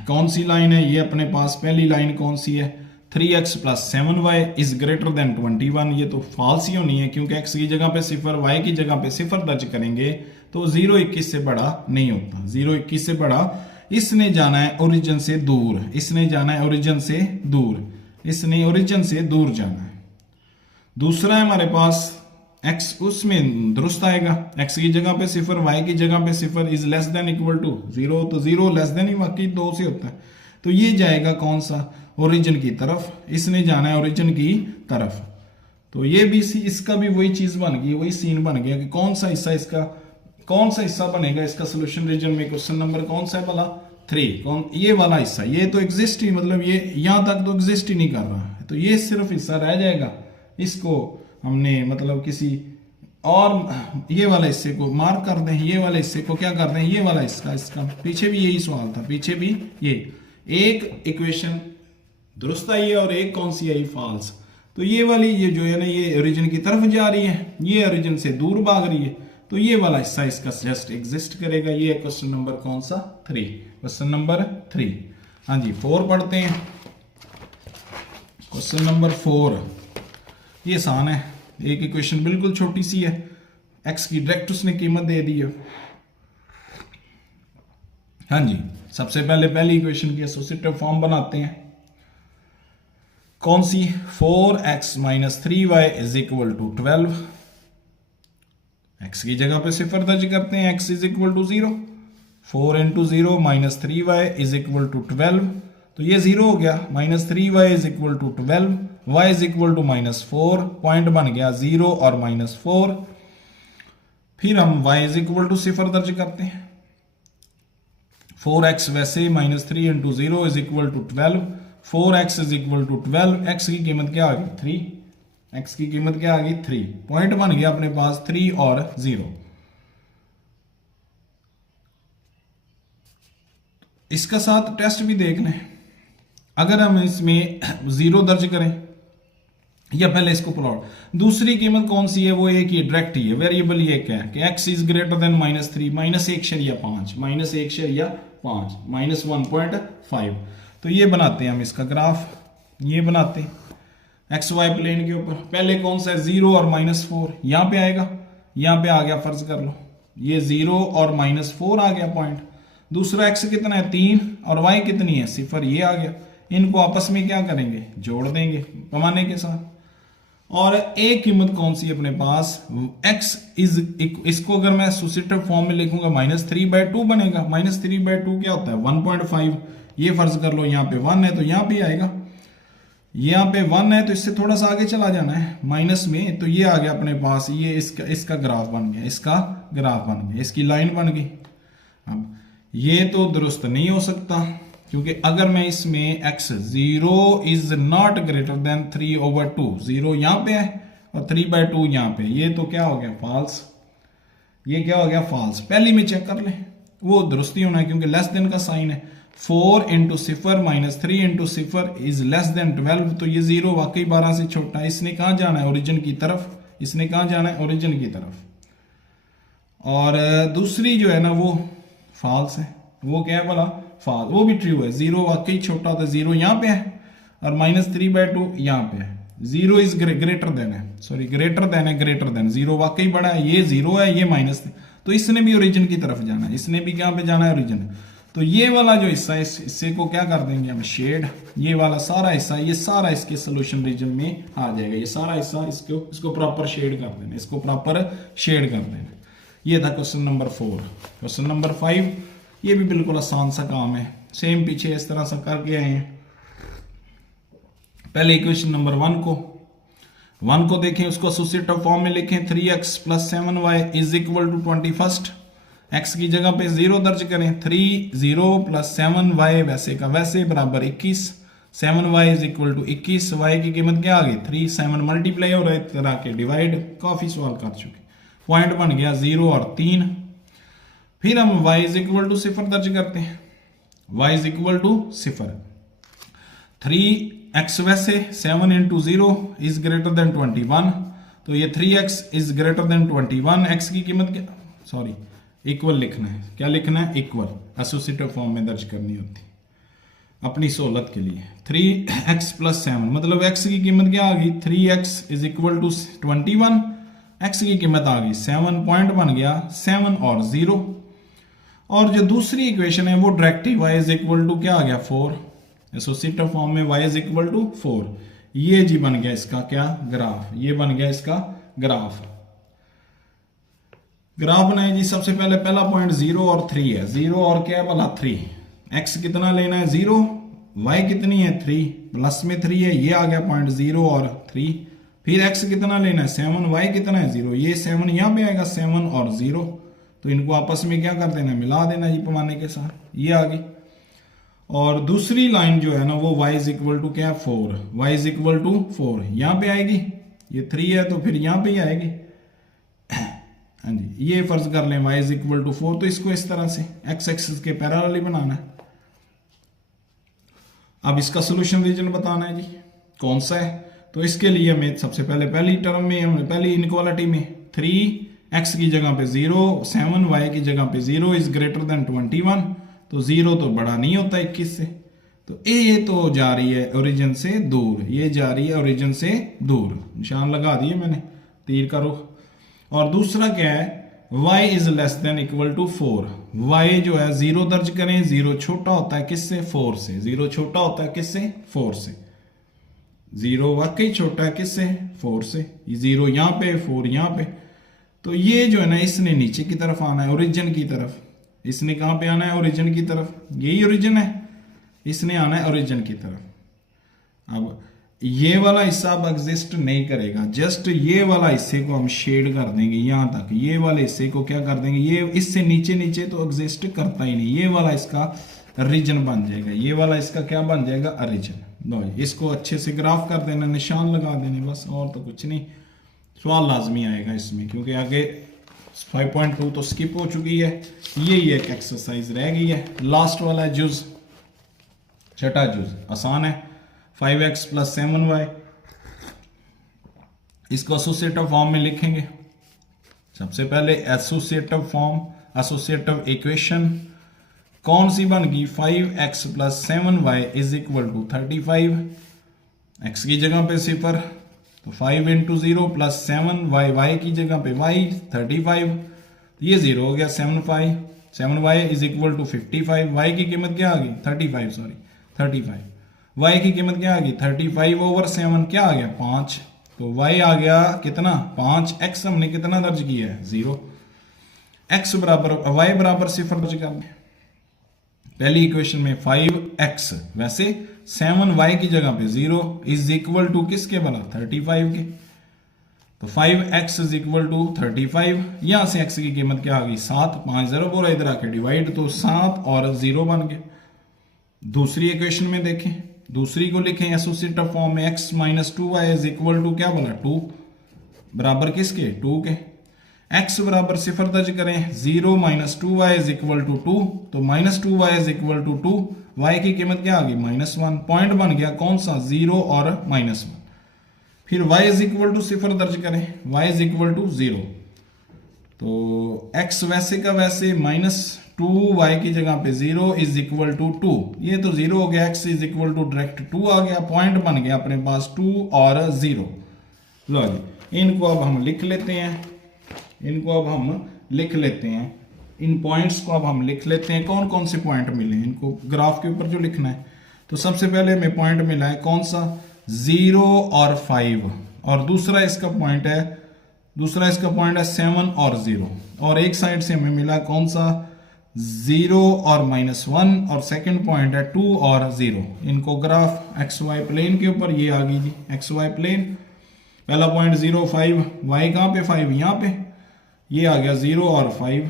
कौन सी लाइन है, ये अपने पास पहली लाइन कौन सी है 3x + 7y is greater then 21, ये तो फॉल्स ही होनी है क्योंकि x की जगह पे 0, y की जगह पे 0 दर्ज करेंगे तो 0 21 से बड़ा नहीं होता, 0 21 से बड़ा। इसने जाना है ओरिजिन से दूर, इसने जाना है ओरिजिन से दूर, इसने ओरिजिन से दूर जाना है। दूसरा है हमारे पास x, उसमें दुरुस्त आएगा, x की जगह पे 0, y की जगह पे 0 is less than equal to 0, तो 0 लेस देन ही बाकी 2 से होता है, तो ये जाएगा कौन सा ओरिजिन की तरफ, इसने जाना है ओरिजिन की तरफ। तो ये भी इसका भी वही चीज बन गई, वही सीन बन गया कि कौन सा हिस्सा इसका, कौन सा हिस्सा बनेगा इसका सोल्यूशन रीजन में। क्वेश्चन नंबर कौन सा है भला 3, कौन ये वाला हिस्सा, ये तो एग्जिस्ट ही, मतलब ये यहां तक तो एग्जिस्ट ही नहीं कर रहा है, तो ये सिर्फ हिस्सा रह जाएगा। इसको हमने मतलब किसी और ये वाला हिस्से को मार्क कर दें, ये वाले हिस्से को क्या कर दें, ये वाला इसका पीछे भी यही सवाल था, पीछे भी ये एक इक्वेशन दुरुस्त आई है और एक कौन सी आई, फॉल्स। तो ये वाली ये जो है ना ये ओरिजिन की तरफ जा रही है, ये ओरिजिन से दूर भाग रही है, तो ये वाला हिस्सा इसका जस्ट एग्जिस्ट करेगा। ये क्वेश्चन नंबर कौन सा, 3, क्वेश्चन नंबर 3। हाँ जी 4 पढ़ते हैं। क्वेश्चन नंबर 4 ये आसान है, एक इक्वेशन बिल्कुल छोटी सी है, एक्स की डायरेक्ट उसने कीमत दे दी है। हाँ जी सबसे पहले पहली इक्वेशन की एसोसिएटिव फॉर्म बनाते हैं। कौन सी, 4x - 3y = 12। x की जगह पे सिफर दर्ज करते हैं, x = 0। 4 × 0 - 3y = 12, तो ये 0 हो गया। -3y = 12, y = -4, पॉइंट बन गया 0 और -4। फिर हम y = सिफर दर्ज करते हैं। 4x वैसे -3 × 0 = 12, 4x = 12, x की कीमत क्या आ गई, 3। x की कीमत क्या आ गई, 3। पॉइंट बन गया अपने पास 3 और 0। इसका साथ टेस्ट भी देख लें। अगर हम इसमें 0 दर्ज करें या पहले इसको प्लॉट, दूसरी कीमत कौन सी है, वो एक ही डायरेक्ट ही है, वेरिएबल ये क्या है कि x इज ग्रेटर देन -3, -1.5, -1.5, -1.5। तो ये बनाते हैं हम इसका ग्राफ, ये बनाते हैं एक्स वाई प्लेन के ऊपर। पहले कौन सा है, 0 और -4 यहां पे आएगा, यहां पे आ गया, फर्ज कर लो ये 0 और -4 आ गया पॉइंट। दूसरा x कितना है, 3, और y कितनी है, 0, ये आ गया। इनको आपस में क्या करेंगे, जोड़ देंगे पैमाने के साथ। और एक कीमत कौन सी है अपने पास, x इज, इसको अगर मैं एसोसिएटिव फॉर्म में लिखूंगा -3/2 बनेगा। -3/2 क्या होता है, 1.5। ये फर्ज कर लो यहाँ पे 1 है तो यहाँ पे आएगा, यहाँ पे 1 है तो इससे थोड़ा सा आगे चला जाना है माइनस में, तो ये आ गया अपने पास, ये इसका ग्राफ बन गया, इसका ग्राफ बन गया, इसकी लाइन बन गई। अब ये तो दुरुस्त नहीं हो सकता, क्योंकि अगर मैं इसमें x 0 is not greater than 3/2, 0 यहाँ पे है और 3/2 यहाँ पे, ये तो क्या हो गया, फॉल्स। ये क्या हो गया, फॉल्स। पहली में चेक कर ले, वो दुरुस्ती होना है क्योंकि लेस देन का साइन है। 4 × 0 - 3 × 0 इज लेस देन 12, तो ये 0 वाकई 12 से छोटा है। इसने कहाँ जाना है, ओरिजिन की तरफ, इसने कहाँ जाना है, ओरिजिन की तरफ। और दूसरी जो है ना वो फॉल्स है, वो क्या है भला, फॉल्स, वो भी ट्रू है। 0 वाकई छोटा होता है, 0 यहाँ पे है और -3/2 यहाँ पे है। 0 इज ग्रेटर देन है, सॉरी ग्रेटर देन है, ग्रेटर देन 0 वाकई बड़ा है, ये 0 है, ये माइनस, तो इसने भी ओरिजिन की तरफ जाना है, इसने भी कहाँ पे जाना है, ओरिजिन। तो ये वाला जो हिस्सा है, इस हिस्से को क्या कर देंगे हम, शेड। ये वाला सारा हिस्सा, ये सारा इसके सोल्यूशन रीजन में आ जाएगा, ये सारा हिस्सा इसको प्रॉपर शेड कर देना, इसको प्रॉपर शेड कर देना। ये था क्वेश्चन नंबर 4। क्वेश्चन नंबर 5 ये भी बिल्कुल आसान सा काम है, सेम पीछे इस तरह सा करके आए हैं। पहले इक्वेशन नंबर 1 को देखें, उसको एसोसिएटिव फॉर्म में लिखें। 3x + 7y = 21। x की जगह पे 0 दर्ज करें। 3 0 + 7y वैसे का वैसे बराबर 21। 7y = 21। y की कीमत क्या आ गई, 3, 7 मल्टीप्लाई हो रहे तरह के डिवाइड, काफी सवाल कर चुके। पॉइंट बन गया 0 और 3। फिर हम y = 0 दर्ज करते हैं। y = 0। 3x वैसे 7 × 0 इज ग्रेटर देन 21, तो ये 3x is greater then 21। x की कीमत क्या, सॉरी इक्वल लिखना है, क्या लिखना है, इक्वल, एसोसिएटिव फॉर्म में दर्ज करनी होती अपनी सहूलत के लिए। 3x + 7 मतलब x की कीमत क्या आ गई, 3x = 21। x की कीमत आ गई 7, पॉइंट बन गया 7 और 0। और जो दूसरी इक्वेशन है वो डायरेक्टली y = क्या आ गया, 4। एसोसिएटिव फॉर्म में y = 4। ये जी बन गया इसका क्या, ग्राफ, ये बन गया इसका ग्राफ। ग्राफ बनाए जी, सबसे पहले पहला पॉइंट 0 और 3 है। 0 और क्या है भला, 3। x कितना लेना है, 0, y कितनी है, 3, प्लस में 3 है, ये आ गया पॉइंट 0 और 3। फिर x कितना लेना है, 7, y कितना है, 0, ये 7 यहाँ पे आएगा, 7 और 0, तो इनको आपस में क्या कर देना, मिला देना जी पैमाने के साथ, ये आ गई। और दूसरी लाइन जो है ना वो y = क्या, 4, y = 4 यहाँ पे आएगी, ये 3 है तो फिर यहाँ पे ही आएगी। हाँ जी, ये फर्ज कर लें y इज इक्वल टू 4, तो इसको इस तरह से x एक्सिस के पैरेलल ही बनाना है। अब इसका सोल्यूशन रीजन बताना है जी कौन सा है। तो इसके लिए हमें सबसे पहले पहली टर्म में हमने पहली इनक्वालिटी में 3x की जगह पे 0, 7y की जगह पे 0 इज ग्रेटर देन 21, तो 0 तो बड़ा नहीं होता 21 से, तो ये तो जा रही है ओरिजिन से दूर, ये जा रही है ओरिजिन से दूर, निशान लगा दिए मैंने तीर का रुख। और दूसरा क्या है, y is less than equal to 4, y जो है 0 दर्ज करें, 0 छोटा होता है किससे, 4 से, 0 छोटा होता है किससे, 4 से, 0 वाकई छोटा है किससे, 4 से, 0 यहाँ पे 4 यहाँ पे, तो ये जो है ना इसने नीचे की तरफ आना है ओरिजिन की तरफ, इसने कहाँ पे आना है ओरिजिन की तरफ, यही ओरिजिन है, इसने आना है ओरिजिन की तरफ। अब ये वाला हिस्सा अब एग्जिस्ट नहीं करेगा, जस्ट ये वाला हिस्से को हम शेड कर देंगे यहां तक, ये वाले हिस्से को क्या कर देंगे, ये इससे नीचे नीचे तो एग्जिस्ट करता ही नहीं, ये वाला इसका रीजन बन जाएगा, ये वाला इसका क्या बन जाएगा, ओरिजिन। लो इसको अच्छे से ग्राफ कर देना, निशान लगा देने बस, और तो कुछ नहीं। सवाल लाजमी आएगा इसमें क्योंकि आगे 5.2 तो स्किप हो चुकी है, यही एक एक्सरसाइज रह गई है। लास्ट वाला है जुज, छठा जुज आसान है, 5x प्लस 7y, इसको एसोसिएटिव फॉर्म में लिखेंगे। सबसे पहले एसोसिएटिव फॉर्म, एसोसिएटिव इक्वेशन कौन सी बन गई, 5x plus 7y is equal to 35, x की जगह पे 0, तो 5 इंटू 0 प्लस 7y, y की जगह पे y 35, ये 0 हो गया, 7y is equal to 55, y की कीमत क्या आ गई 35, y की कीमत क्या आ गई 35 ओवर 7 क्या आ गया 5, तो y आ गया कितना 5, x हमने कितना दर्ज किया है 0, x बराबर y बराबर 0 दर्ज करना। पहली इक्वेशन में 5x, वैसे 7y की जगह पे 0 इज इक्वल टू किसके बना 35 के, तो 5x इज इक्वल टू 35, यहां से x की कीमत क्या आ गई 7, 5 0 बोला इधर आके डिवाइड, तो 7 और 0 बन गए। दूसरी इक्वेशन में देखें, दूसरी को लिखें एसोसिएटिव फॉर्म में, x minus 2y is equal to क्या बोला 2, बराबर किसके 2 के, x बराबर 0 दर्ज करें, 0 minus 2y is equal to 2, तो minus 2y is equal to 2, y की कीमत क्या आ गई -1, पॉइंट बन गया कौन सा 0 और -1। फिर y इज इक्वल टू 0 दर्ज करें, y इज इक्वल टू 0, तो x वैसे का वैसे -2y की जगह पे 0 इज इक्वल टू 2, ये तो 0 हो गया, x is equal to direct 2 आ गया, पॉइंट बन गया अपने पास 2 और 0। लो जी इनको अब हम लिख लेते हैं, इनको अब हम लिख लेते हैं, इन पॉइंट्स को अब हम लिख लेते हैं, कौन कौन से पॉइंट मिले इनको ग्राफ के ऊपर जो लिखना है। तो सबसे पहले हमें पॉइंट मिला है कौन सा 0 और 5, और दूसरा इसका पॉइंट है 7 और 0, और एक साइड से हमें मिला कौन सा 0 और -1, और सेकंड पॉइंट है 2 और 0। इनको ग्राफ XY प्लेन के ऊपर, ये आ गई जी XY प्लेन, पहला पॉइंट 0 5, y कहाँ पे 5 यहाँ पे, ये आ गया 0 और 5,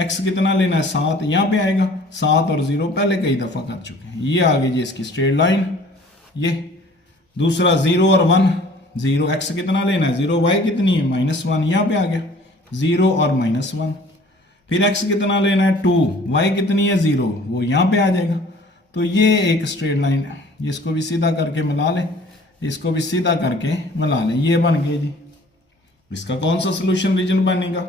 x कितना लेना है 7, यहाँ पे आएगा 7 और 0 पहले कई दफा कर चुके हैं, ये आ गई जी इसकी स्ट्रेट लाइन। ये दूसरा 0 और 1, 0 x कितना लेना है 0, y कितनी है -1, यहाँ पे आ गया 0 और -1। फिर x कितना लेना है 2, y कितनी है 0, वो यहाँ पे आ जाएगा। तो ये एक स्ट्रेट लाइन है, इसको भी सीधा करके मिला लें, इसको भी सीधा करके मिला लें, ये बन गया जी। इसका कौन सा सोल्यूशन रीजन बनेगा,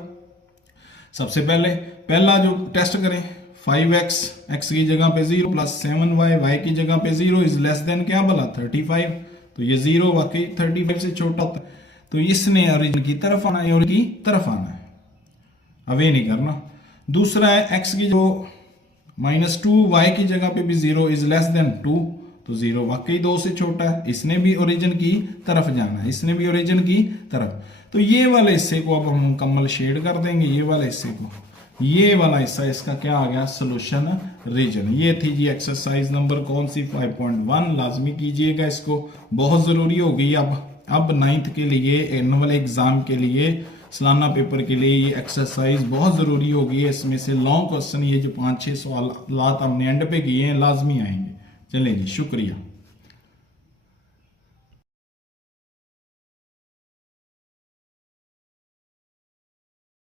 सबसे पहले पहला जो टेस्ट करें 5x, x की जगह पे 0 प्लस 7y, y की जगह पे 0 इज लेस देन क्या बोला 35, तो ये 0 वाकई 35 से छोटा होता है, तो इसने ओरिजिन की तरफ आना है और की तरफ आना है, अब ये नहीं करना। दूसरा है x की जो -2, y की जगह पे भी 0 इज लेस देन 2, तो 0 वाकई 2 से छोटा है, इसने भी ओरिजिन की तरफ जाना है, इसने भी ओरिजिन की तरफ। तो ये वाले हिस्से को अब हम मुकम्मल शेड कर देंगे, ये वाले हिस्से को, ये वाला हिस्सा इसका क्या आ गया सोल्यूशन रीजन। ये थी जी एक्सरसाइज नंबर कौन सी 5.1, लाजमी कीजिएगा इसको, बहुत ज़रूरी हो गई अब 9th के लिए, एनुअल एग्जाम के लिए, सालाना पेपर के लिए ये एक्सरसाइज बहुत ज़रूरी हो गई है। इसमें से लॉन्ग क्वेश्चन ये जो 5-6 सवाल हमने एंड पे किए हैं लाजमी आएंगे। चलें जी, शुक्रिया।